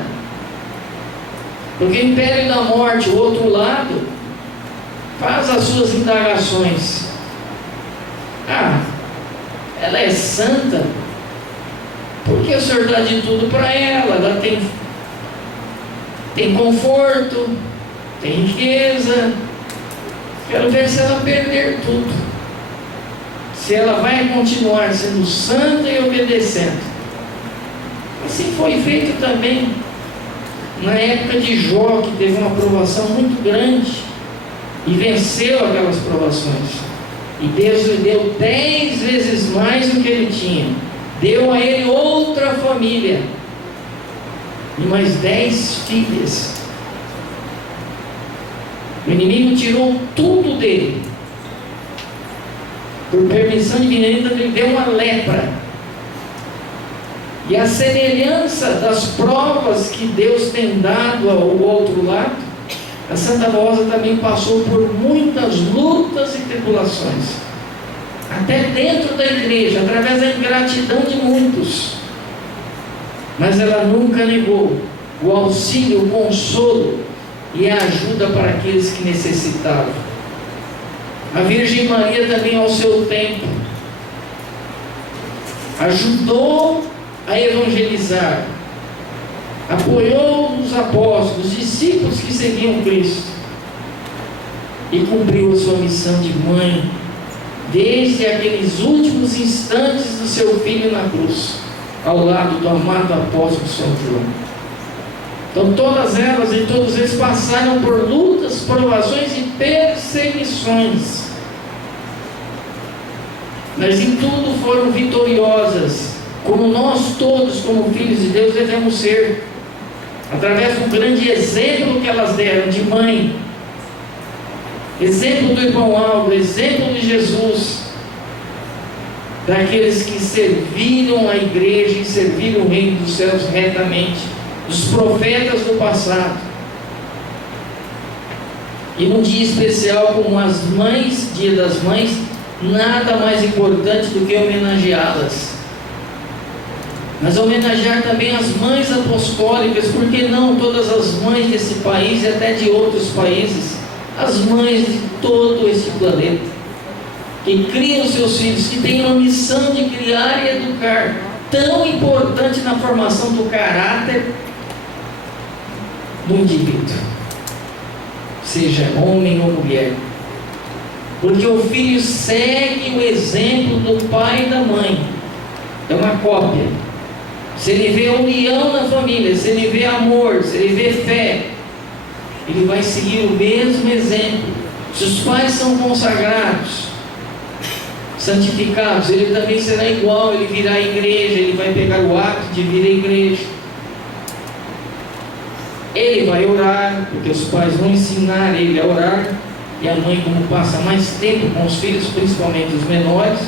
Porque o império da morte, o outro lado, faz as suas indagações. Ela é santa, porque o Senhor dá de tudo para ela. Ela tem conforto, tem riqueza. Quero ver se ela perder tudo, se ela vai continuar sendo santa e obedecendo. Assim foi feito também na época de Jó, que teve uma provação muito grande e venceu aquelas provações. E Deus lhe deu 10 vezes mais do que ele tinha. Deu a ele outra família e mais 10 filhas. O inimigo tirou tudo dele. Por permissão divina, ele deu uma lepra. E a semelhança das provas que Deus tem dado ao outro lado, a Santa Rosa também passou por muitas lutas e tribulações, até dentro da igreja, através da ingratidão de muitos. Mas ela nunca negou o auxílio, o consolo e a ajuda para aqueles que necessitavam. A Virgem Maria também, ao seu tempo, ajudou a evangelizar, apoiou os apóstolos, os discípulos que seguiam Cristo, e cumpriu a sua missão de mãe desde aqueles últimos instantes do seu filho na cruz, ao lado do amado apóstolo São João. Então todas elas e todos eles passaram por lutas, provações e perseguições, mas em tudo foram vitoriosas, como nós todos, como filhos de Deus, devemos ser, através do grande exemplo que elas deram de mãe, exemplo do irmão Aldo, exemplo de Jesus, daqueles que serviram a igreja e serviram o reino dos céus retamente, dos profetas do passado. E num dia especial como as mães, Dia das Mães, nada mais importante do que homenageá-las, mas homenagear também as mães apostólicas, porque não todas as mães desse país e até de outros países, as mães de todo este planeta, que criam seus filhos, que têm uma missão de criar e educar, tão importante na formação do caráter do indivíduo, seja homem ou mulher, porque o filho segue o exemplo do pai e da mãe, é uma cópia. Se ele vê união na família, se ele vê amor, se ele vê fé, ele vai seguir o mesmo exemplo. Se os pais são consagrados, santificados, ele também será igual. Ele virá à igreja, ele vai pegar o hábito de vir à igreja, ele vai orar, porque os pais vão ensinar ele a orar, e a mãe, como passa mais tempo com os filhos, principalmente os menores,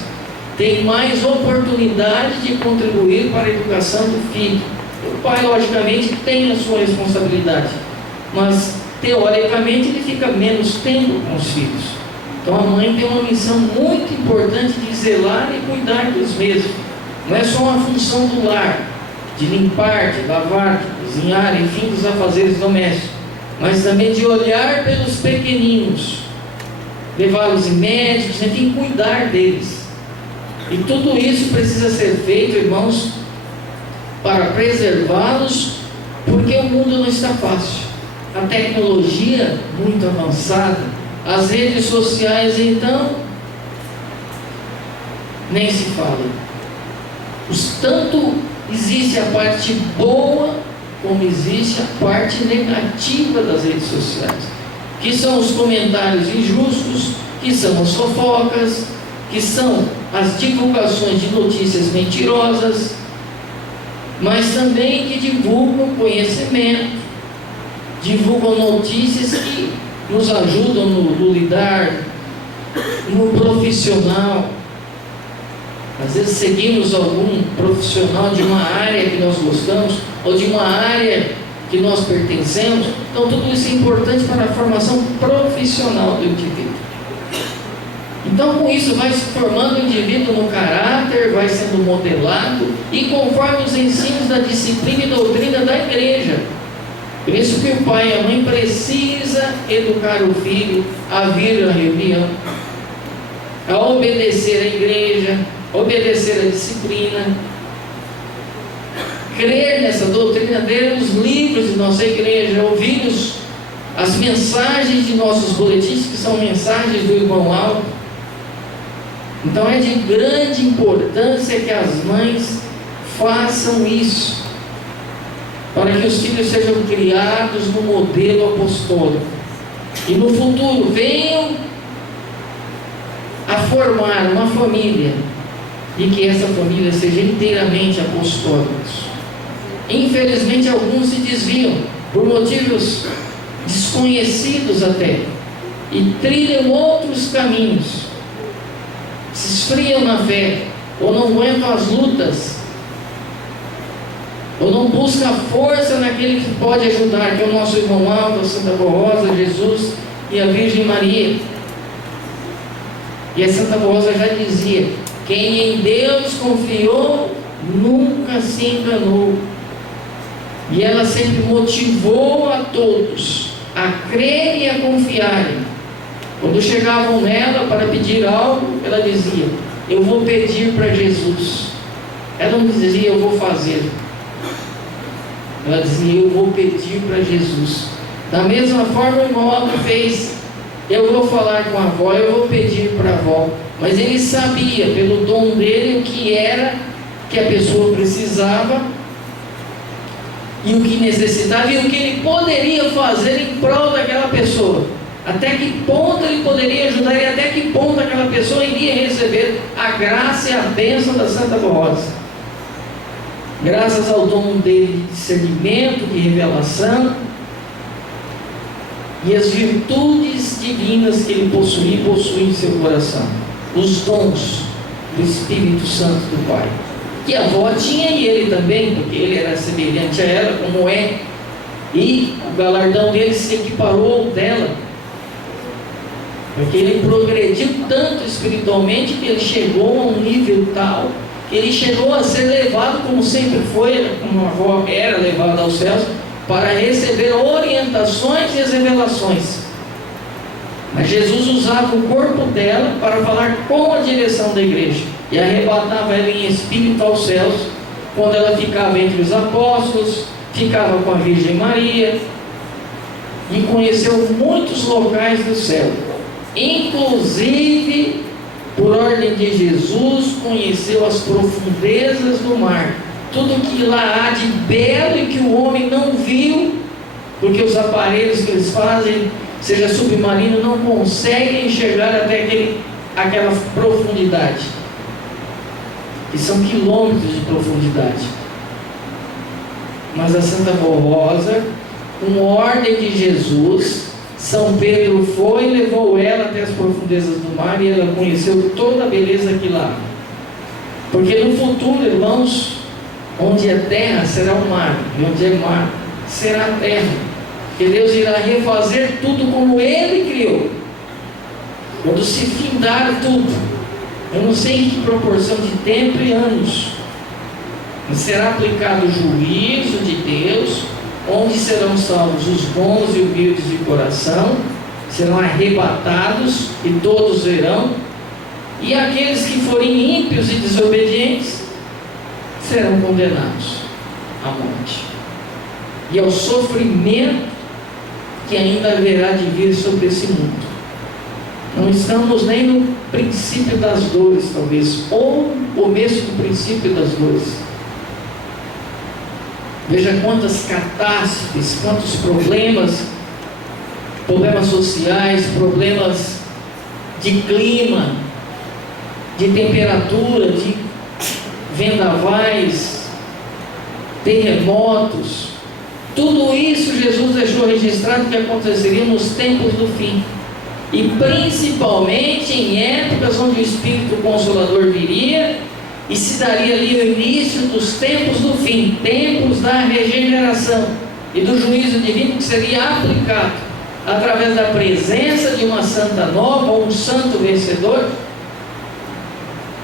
tem mais oportunidade de contribuir para a educação do filho. O pai, logicamente, tem a sua responsabilidade, mas teoricamente ele fica menos tempo com os filhos. Então a mãe tem uma missão muito importante de zelar e cuidar dos mesmos. Não é só uma função do lar, de limpar, de lavar, de cozinhar, enfim, dos afazeres domésticos, mas também de olhar pelos pequeninos, levá-los em médicos, enfim, cuidar deles. E tudo isso precisa ser feito, irmãos, para preservá-los, porque o mundo não está fácil. A tecnologia muito avançada, as redes sociais, então, nem se fala. Tanto existe a parte boa, como existe a parte negativa das redes sociais, que são os comentários injustos, que são as fofocas, que são as divulgações de notícias mentirosas, mas também que divulgam conhecimento, divulgam notícias que nos ajudam no lidar, no profissional. Às vezes seguimos algum profissional de uma área que nós gostamos, ou de uma área que nós pertencemos. Então tudo isso é importante para a formação profissional do indivíduo. Então com isso vai se formando o indivíduo no caráter, vai sendo modelado, e conforme os ensinos da disciplina e doutrina da igreja. Por isso que o pai e a mãe precisa educar o filho a vir à reunião, a obedecer à igreja, obedecer à disciplina, crer nessa doutrina, ler os livros de nossa igreja, ouvir as mensagens de nossos boletins, que são mensagens do irmão Aldo. Então é de grande importância que as mães façam isso, para que os filhos sejam criados no modelo apostólico, e no futuro venham a formar uma família, e que essa família seja inteiramente apostólica. Infelizmente alguns se desviam por motivos desconhecidos até, e trilham outros caminhos, se esfriam na fé, ou não aguentam as lutas, ou não buscam força naquele que pode ajudar, que é o nosso irmão Aldo, a Santa Rosa, Jesus e a Virgem Maria. E a Santa Rosa já dizia: quem em Deus confiou nunca se enganou. E ela sempre motivou a todos a crerem e a confiarem. Quando chegavam nela para pedir algo, ela dizia: eu vou pedir para Jesus. Ela não dizia: eu vou fazer. Ela dizia: eu vou pedir para Jesus. Da mesma forma o irmão Aldo fez: eu vou falar com a avó, eu vou pedir para a avó. mas ele sabia pelo dom dele o que era que a pessoa precisava e o que necessitava e o que ele poderia fazer em prol daquela pessoa. Até que ponto ele poderia ajudar e até que ponto aquela pessoa iria receber a graça e a bênção da Santa Rosa. Graças ao dom dele de discernimento, de revelação e as virtudes divinas que ele possui em seu coração. Os dons do Espírito Santo do Pai. Que a avó tinha e ele também, porque ele era semelhante a ela, como é. E o galardão dele se equiparou ao dela. Porque ele progrediu tanto espiritualmente que ele chegou a um nível tal que ele chegou a ser levado, como sempre foi, como a avó era levada aos céus, para receber orientações e as revelações. Mas Jesus usava o corpo dela para falar com a direção da igreja e arrebatava ela em espírito aos céus, quando ela ficava entre os apóstolos, ficava com a Virgem Maria e conheceu muitos locais do céu. Inclusive, por ordem de Jesus, conheceu as profundezas do mar, tudo que lá há de belo e que o homem não viu, porque os aparelhos que eles fazem, seja submarino, não conseguem enxergar até aquela profundidade, que são quilômetros de profundidade. Mas a Santa Rosa, com ordem de Jesus, São Pedro foi e levou ela até as profundezas do mar e ela conheceu toda a beleza que lá há. Porque no futuro, irmãos, onde é terra será o mar, e onde é mar será a terra. Que Deus irá refazer tudo como Ele criou. Quando se findar tudo, eu não sei em que proporção de tempo e anos, mas será aplicado o juízo de Deus, onde serão salvos os bons e humildes de coração, serão arrebatados e todos verão, e aqueles que forem ímpios e desobedientes serão condenados à morte e ao sofrimento que ainda haverá de vir sobre esse mundo. Não estamos nem no princípio das dores, talvez, ou no começo do princípio das dores. Veja quantas catástrofes, quantos problemas sociais, problemas de clima, de temperatura, de vendavais, terremotos. Tudo isso Jesus deixou registrado que aconteceria nos tempos do fim. E principalmente em épocas onde o Espírito Consolador viria e se daria ali o início dos tempos do fim, tempos da regeneração e do juízo divino que seria aplicado através da presença de uma santa nova, ou um santo vencedor,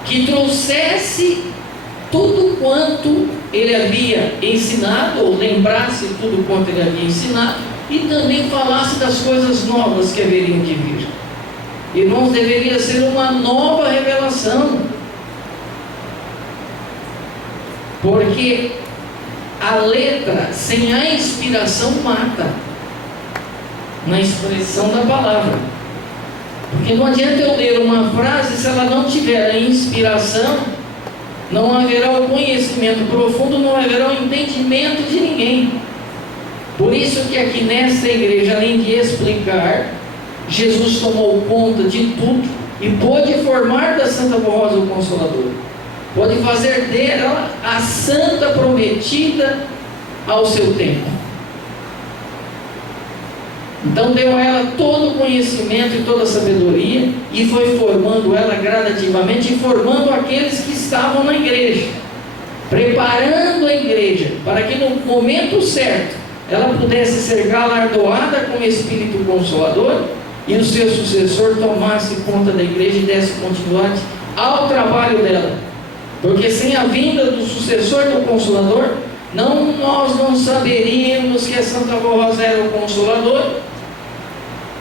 que trouxesse tudo quanto ele havia ensinado, ou lembrasse tudo quanto ele havia ensinado, e também falasse das coisas novas que haveriam de vir. Irmãos, deveria ser uma nova revelação, porque a letra sem a inspiração mata, na expressão da palavra. Porque não adianta eu ler uma frase se ela não tiver a inspiração, não haverá o conhecimento profundo, não haverá o entendimento de ninguém. Por isso que aqui nesta igreja, além de explicar, Jesus tomou conta de tudo e pôde formar da Santa Rosa o Consolador. Pode fazer dela a santa prometida ao seu tempo. Então deu a ela todo o conhecimento e toda a sabedoria e foi formando ela gradativamente e formando aqueles que estavam na igreja, preparando a igreja para que no momento certo ela pudesse ser galardoada com o Espírito Consolador e o seu sucessor tomasse conta da igreja e desse continuidade ao trabalho dela. Porque sem a vinda do sucessor do Consolador, nós não saberíamos que a Santa Rosa era o Consolador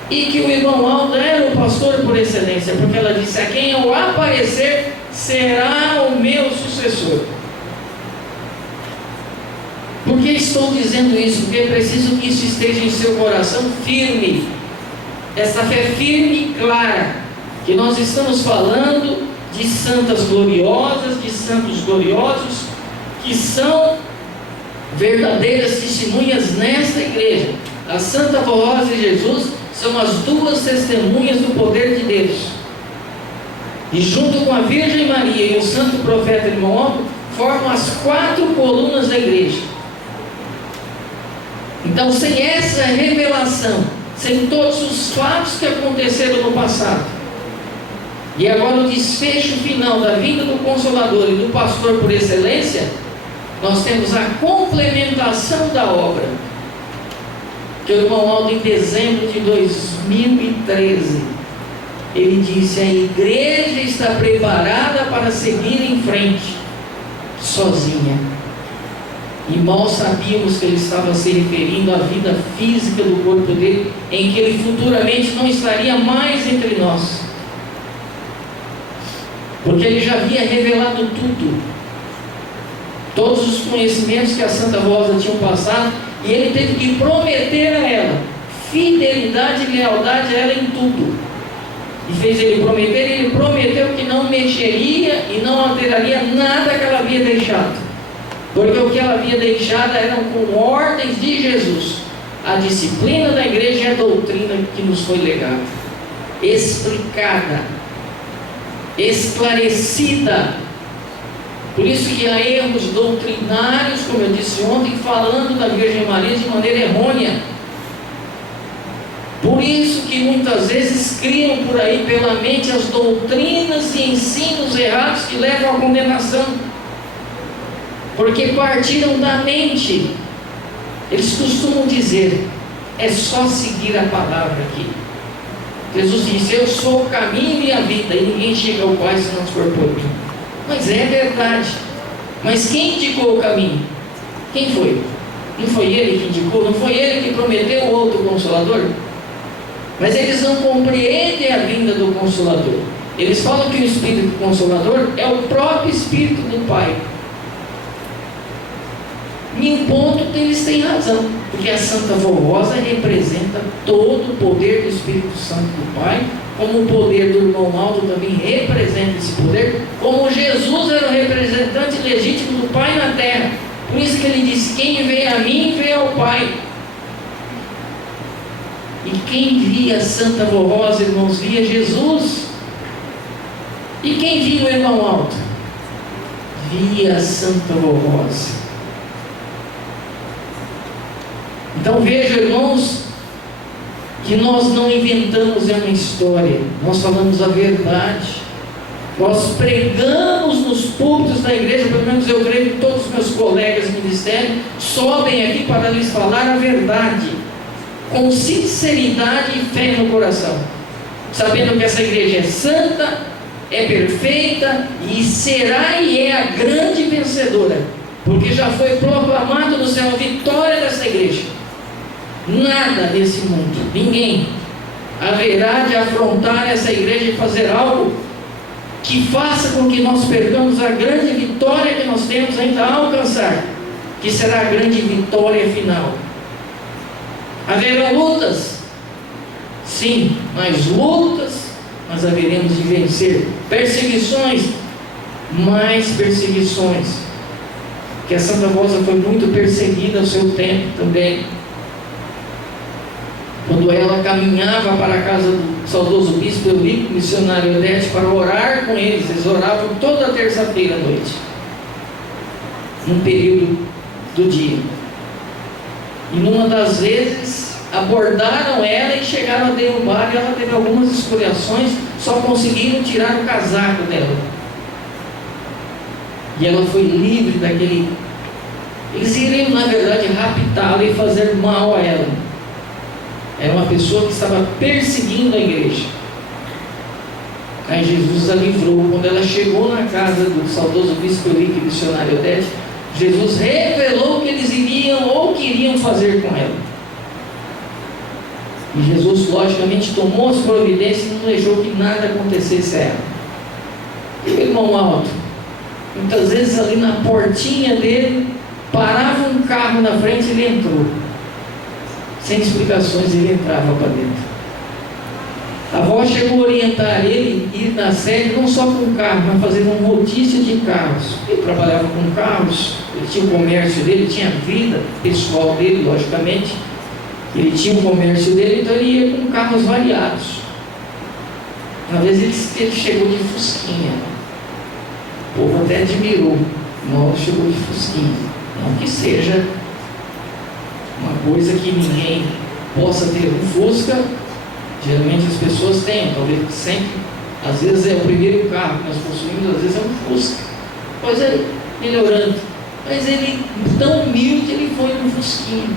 e que o irmão Aldo era o pastor por excelência, porque ela disse: a quem eu aparecer será o meu sucessor. Por que estou dizendo isso? Porque é preciso que isso esteja em seu coração firme, essa fé firme e clara, que nós estamos falando de santas gloriosas, de santos gloriosos, que são verdadeiras testemunhas nesta igreja. A Santa Avó Rosa e Jesus são as duas testemunhas do poder de Deus. E junto com a Virgem Maria e o Santo Profeta Irmão Alto, formam as 4 colunas da igreja. Então, sem essa revelação, sem todos os fatos que aconteceram no passado, e agora o desfecho final da vinda do Consolador e do Pastor por excelência, nós temos a complementação da obra, que o Irmão Aldo, em dezembro de 2013, ele disse: a igreja está preparada para seguir em frente, sozinha. E mal sabíamos que ele estava se referindo à vida física do corpo dele, em que ele futuramente não estaria mais entre nós, porque ele já havia revelado tudo, todos os conhecimentos que a Santa Rosa tinha passado, e ele teve que prometer a ela fidelidade e lealdade a ela em tudo. E fez ele prometer, e ele prometeu que não mexeria e não alteraria nada que ela havia deixado, porque o que ela havia deixado eram com ordens de Jesus, a disciplina da igreja e a doutrina que nos foi legada, explicada, esclarecida. Por isso que há erros doutrinários, como eu disse ontem, falando da Virgem Maria de maneira errônea. Por isso que muitas vezes criam por aí pela mente as doutrinas e ensinos errados que levam à condenação, porque partiram da mente. Eles costumam dizer: é só seguir a palavra aqui. Jesus disse: eu sou o caminho e a vida, e ninguém chega ao Pai se não for por mim. Mas é verdade. Mas quem indicou o caminho? Quem foi? Não foi ele que indicou? Não foi ele que prometeu o outro Consolador? Mas eles não compreendem a vinda do Consolador. Eles falam que o Espírito Consolador é o próprio Espírito do Pai. Em um ponto eles têm razão, porque a Santa Avó Rosa representa todo o poder do Espírito Santo do Pai, como o poder do Irmão Aldo também representa esse poder, como Jesus era o representante legítimo do Pai na terra. Por isso que ele disse: quem vê a mim, vê ao Pai. E quem via a Santa Avó Rosa, irmãos, via Jesus. E quem via o Irmão Aldo? Via a Santa Avó Rosa. Então vejam, irmãos, que nós não inventamos uma história, nós falamos a verdade. Nós pregamos nos púlpitos da igreja, pelo menos eu creio que todos os meus colegas de ministério sobem aqui para lhes falar a verdade, com sinceridade e fé no coração, sabendo que essa igreja é santa, é perfeita e será e é a grande vencedora, porque já foi proclamado no céu a vitória dessa igreja. Nada nesse mundo, ninguém haverá de afrontar essa igreja e fazer algo que faça com que nós percamos a grande vitória que nós temos ainda a alcançar, que será a grande vitória final. Haverá lutas, sim, mas lutas nós haveremos de vencer. Perseguições, mais perseguições, que a Santa Rosa foi muito perseguida ao seu tempo também. Quando ela caminhava para a casa do saudoso bispo Eurico, missionário Odete, para orar com eles, eles oravam toda terça-feira à noite, num período do dia. E numa das vezes abordaram ela e chegaram a derrubar, e ela teve algumas escoriações, só conseguiram tirar o casaco dela. E ela foi livre daquele. Eles iriam, na verdade, raptá-la e fazer mal a ela. Era uma pessoa que estava perseguindo a igreja. Aí Jesus a livrou. Quando ela chegou na casa do saudoso bispo Eurico e missionário Odete, Jesus revelou o que eles iriam ou queriam fazer com ela. E Jesus, logicamente, tomou as providências e não deixou que nada acontecesse a ela. E o Irmão Aldo, muitas vezes ali na portinha dele, parava um carro na frente e ele entrou. Sem explicações, ele entrava para dentro. A avó chegou a orientar ele a ir na sede não só com carro, mas fazer um rodízio de carros. Ele trabalhava com carros, ele tinha o comércio dele, tinha a vida pessoal dele, logicamente. Ele tinha o comércio dele, então ele ia com carros variados. Uma vez ele chegou de Fusquinha. O povo até admirou. Não, chegou de Fusquinha. Não que seja uma coisa que ninguém possa ter um Fusca. Geralmente as pessoas têm, talvez sempre. Às vezes é o primeiro carro que nós possuímos, às vezes é um Fusca. Pois é, melhorando. Mas ele, tão humilde, ele foi no Fusquinha.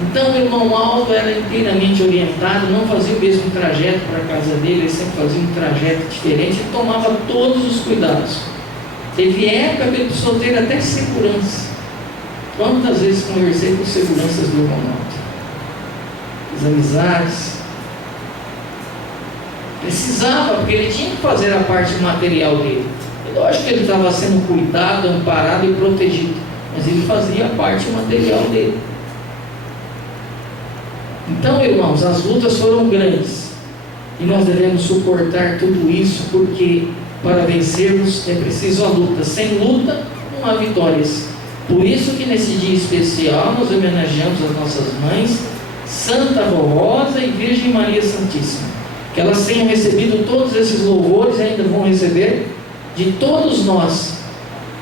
Então o irmão Aldo era inteiramente orientado, não fazia o mesmo trajeto para a casa dele, ele sempre fazia um trajeto diferente, ele tomava todos os cuidados. Teve época que ele precisou ter até segurança. Quantas vezes conversei com seguranças do irmão Aldo? As amizades. Precisava, porque ele tinha que fazer a parte material dele. Lógico que ele estava sendo cuidado, amparado e protegido, mas ele fazia a parte material dele. Então, irmãos, as lutas foram grandes e nós devemos suportar tudo isso, porque para vencermos é preciso a luta. Sem luta não há vitórias. Por isso que nesse dia especial nós homenageamos as nossas mães, Santa Avó Rosa e Virgem Maria Santíssima. Que elas tenham recebido todos esses louvores e ainda vão receber de todos nós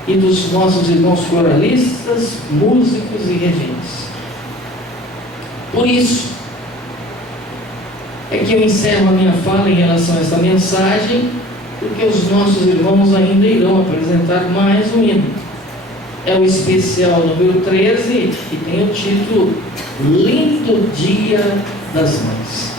e dos nossos irmãos coralistas, músicos e regentes. Por isso é que eu encerro a minha fala em relação a esta mensagem, porque os nossos irmãos ainda irão apresentar mais um hino. É o especial número 13 e tem o título Lindo Dia das Mães.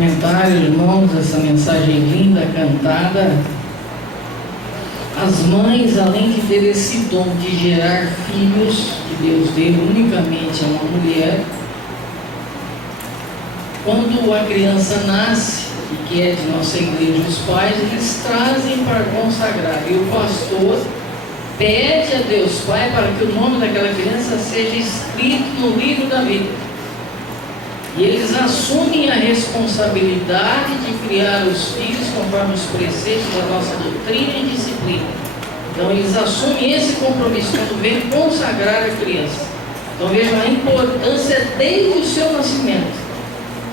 comentário, irmãos, essa mensagem linda, cantada. As mães, além de ter esse dom de gerar filhos, que Deus deu unicamente a uma mulher, quando a criança nasce, e que é de nossa igreja, os pais, eles trazem para consagrar. E o pastor pede a Deus Pai para que o nome daquela criança seja escrito no livro da vida. E eles assumem a responsabilidade de criar os filhos conforme os preceitos da nossa doutrina e disciplina. Então eles assumem esse compromisso quando vem consagrar a criança. Então vejam a importância desde o seu nascimento,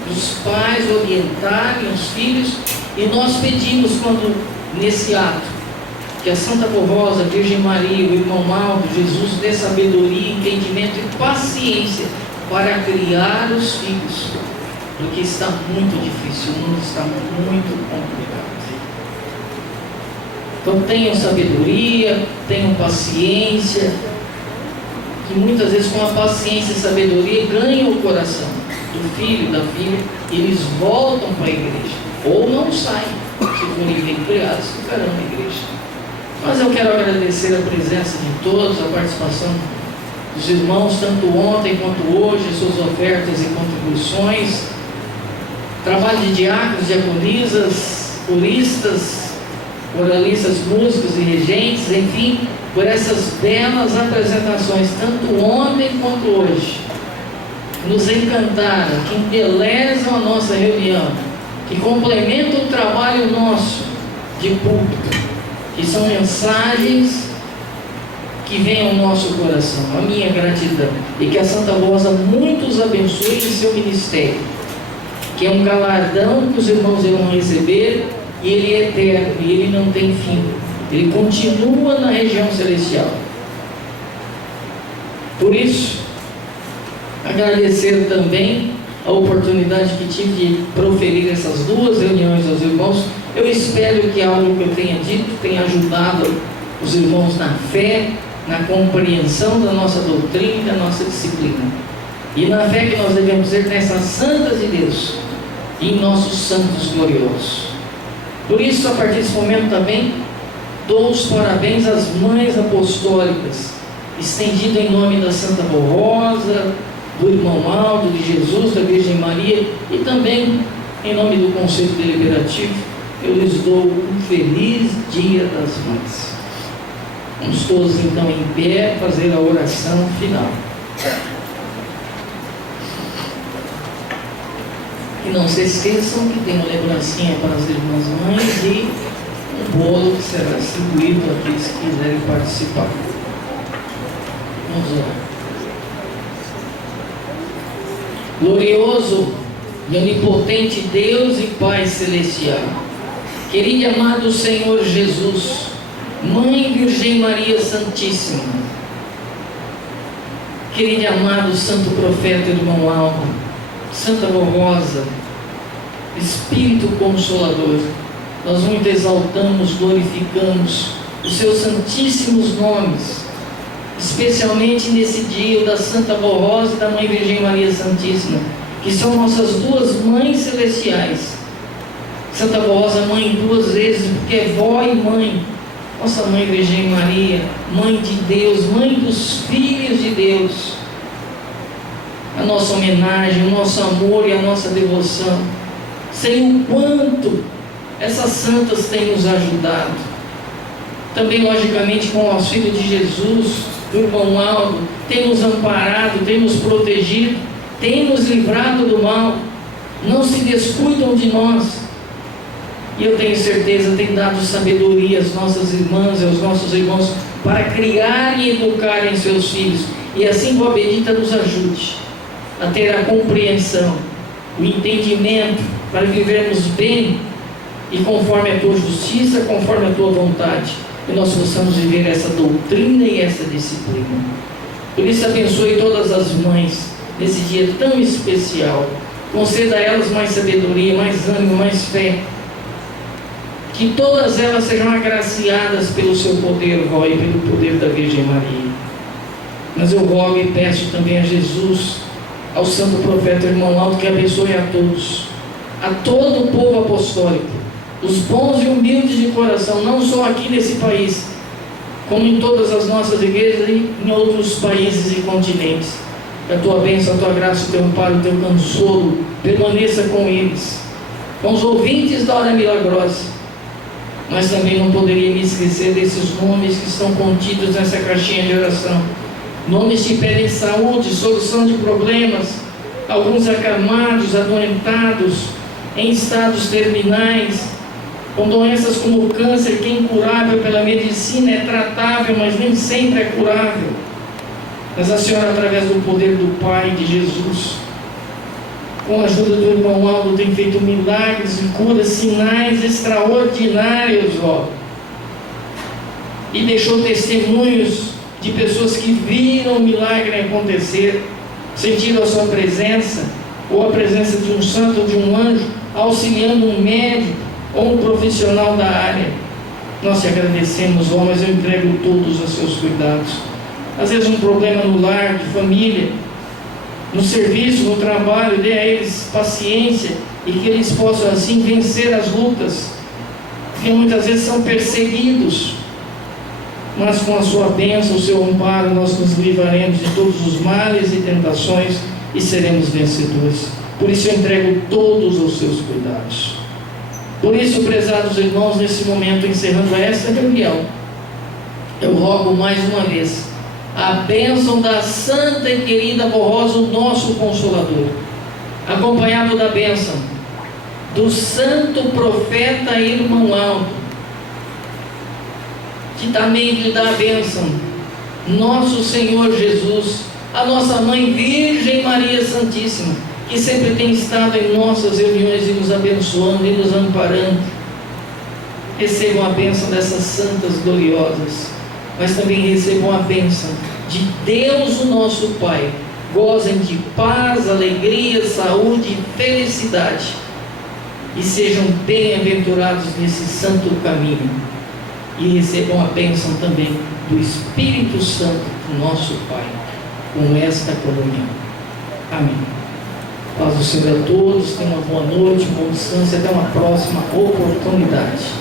dos pais orientarem os filhos. E nós pedimos, quando nesse ato, que a Santa Formosa, a Virgem Maria, o irmão Maldo, Jesus dê sabedoria, entendimento e paciência para criar os filhos, porque está muito difícil, o mundo está muito complicado. Então tenham sabedoria, tenham paciência, que muitas vezes com a paciência e sabedoria ganham o coração do filho e da filha, e eles voltam para a igreja, ou não saem, se forem bem criados, ficarão na igreja. Mas eu quero agradecer a presença de todos, a participação dos irmãos, tanto ontem quanto hoje, suas ofertas e contribuições, trabalho de diáconos, diaconisas, coristas, oralistas, músicos e regentes, enfim, por essas belas apresentações, tanto ontem quanto hoje, nos encantaram, que embelezam a nossa reunião, que complementam o trabalho nosso de púlpito, que são mensagens que vem ao nosso coração. A minha gratidão, e que a Santa Rosa muitos abençoe em seu ministério, que é um galardão que os irmãos irão receber, e ele é eterno, e ele não tem fim, ele continua na região celestial. Por isso, agradecer também a oportunidade que tive de proferir essas duas reuniões aos irmãos. Eu espero que algo que eu tenha dito tenha ajudado os irmãos na fé, na compreensão da nossa doutrina e da nossa disciplina, e na fé que nós devemos ter nessas santas de Deus e em nossos santos gloriosos. Por isso, a partir desse momento também, dou os parabéns às mães apostólicas, estendido em nome da Santa Rosa, do irmão Maldo, de Jesus, da Virgem Maria, e também em nome do Conselho Deliberativo. Eu lhes dou um feliz Dia das Mães. Vamos todos então em pé fazer a oração final. E não se esqueçam que tem uma lembrancinha para as irmãs mães e um bolo que será distribuído àqueles que quiserem participar. Vamos orar. Glorioso e onipotente Deus e Pai Celestial, querido e amado Senhor Jesus, Mãe Virgem Maria Santíssima, querido e amado Santo Profeta Irmão Aldo, Santa Rosa, Espírito Consolador, nós muito exaltamos, glorificamos os seus santíssimos nomes, especialmente nesse dia da Santa Rosa e da Mãe Virgem Maria Santíssima, que são nossas duas mães celestiais. Santa Rosa, mãe duas vezes, porque é vó e mãe. Nossa Mãe Virgem Maria, Mãe de Deus, Mãe dos filhos de Deus. A nossa homenagem, o nosso amor e a nossa devoção. Sei o quanto essas santas têm nos ajudado. Também, logicamente, com o auxílio de Jesus, do irmão Aldo, tem nos amparado, tem nos protegido, tem nos livrado do mal. Não se descuidam de nós. E eu tenho certeza, tem dado sabedoria às nossas irmãs e aos nossos irmãos para criar e educarem seus filhos. E assim, Vó Benedita, nos ajude a ter a compreensão, o entendimento, para vivermos bem e conforme a Tua justiça, conforme a Tua vontade. E nós possamos viver essa doutrina e essa disciplina. Por isso, abençoe todas as mães nesse dia tão especial. Conceda a elas mais sabedoria, mais ânimo, mais fé. Que todas elas sejam agraciadas pelo seu poder, Vó, e pelo poder da Virgem Maria. Mas eu rogo e peço também a Jesus, ao Santo Profeta Irmão Aldo, que abençoe a todos, a todo o povo apostólico, os bons e humildes de coração, não só aqui nesse país, como em todas as nossas igrejas e em outros países e continentes. Que a tua bênção, a tua graça, o teu amparo, o teu consolo permaneça com eles, com os ouvintes da hora milagrosa. Mas também não poderia me esquecer desses nomes que estão contidos nessa caixinha de oração. Nomes que pedem saúde, solução de problemas, alguns acamados, adoentados, em estados terminais, com doenças como o câncer, que é incurável pela medicina, é tratável, mas nem sempre é curável. Mas a Senhora, através do poder do Pai, de Jesus, com a ajuda do irmão Aldo, tem feito milagres e curas, sinais extraordinários, ó. E deixou testemunhos de pessoas que viram o milagre acontecer, sentiram a sua presença, ou a presença de um santo ou de um anjo, auxiliando um médico ou um profissional da área. Nós te agradecemos, ó, mas eu entrego todos os seus cuidados. Às vezes um problema no lar, de família, no serviço, no trabalho, dê a eles paciência e que eles possam assim vencer as lutas, porque muitas vezes são perseguidos, mas com a sua bênção, o seu amparo, nós nos livraremos de todos os males e tentações e seremos vencedores. Por isso eu entrego todos os seus cuidados. Por isso, prezados irmãos, nesse momento, encerrando esta reunião, eu rogo mais uma vez a bênção da Santa e querida Avó Rosa, o nosso Consolador, acompanhado da bênção do Santo Profeta Irmão Aldo, que também lhe dá a bênção, nosso Senhor Jesus, a nossa Mãe Virgem Maria Santíssima, que sempre tem estado em nossas reuniões e nos abençoando e nos amparando. Recebam a bênção dessas santas gloriosas, mas também recebam a bênção de Deus, o nosso Pai. Gozem de paz, alegria, saúde e felicidade, e sejam bem-aventurados nesse santo caminho, e recebam a bênção também do Espírito Santo, nosso Pai, com esta comunhão. Amém. Paz do Senhor a todos, tenham uma boa noite, um bom descanso e até uma próxima oportunidade.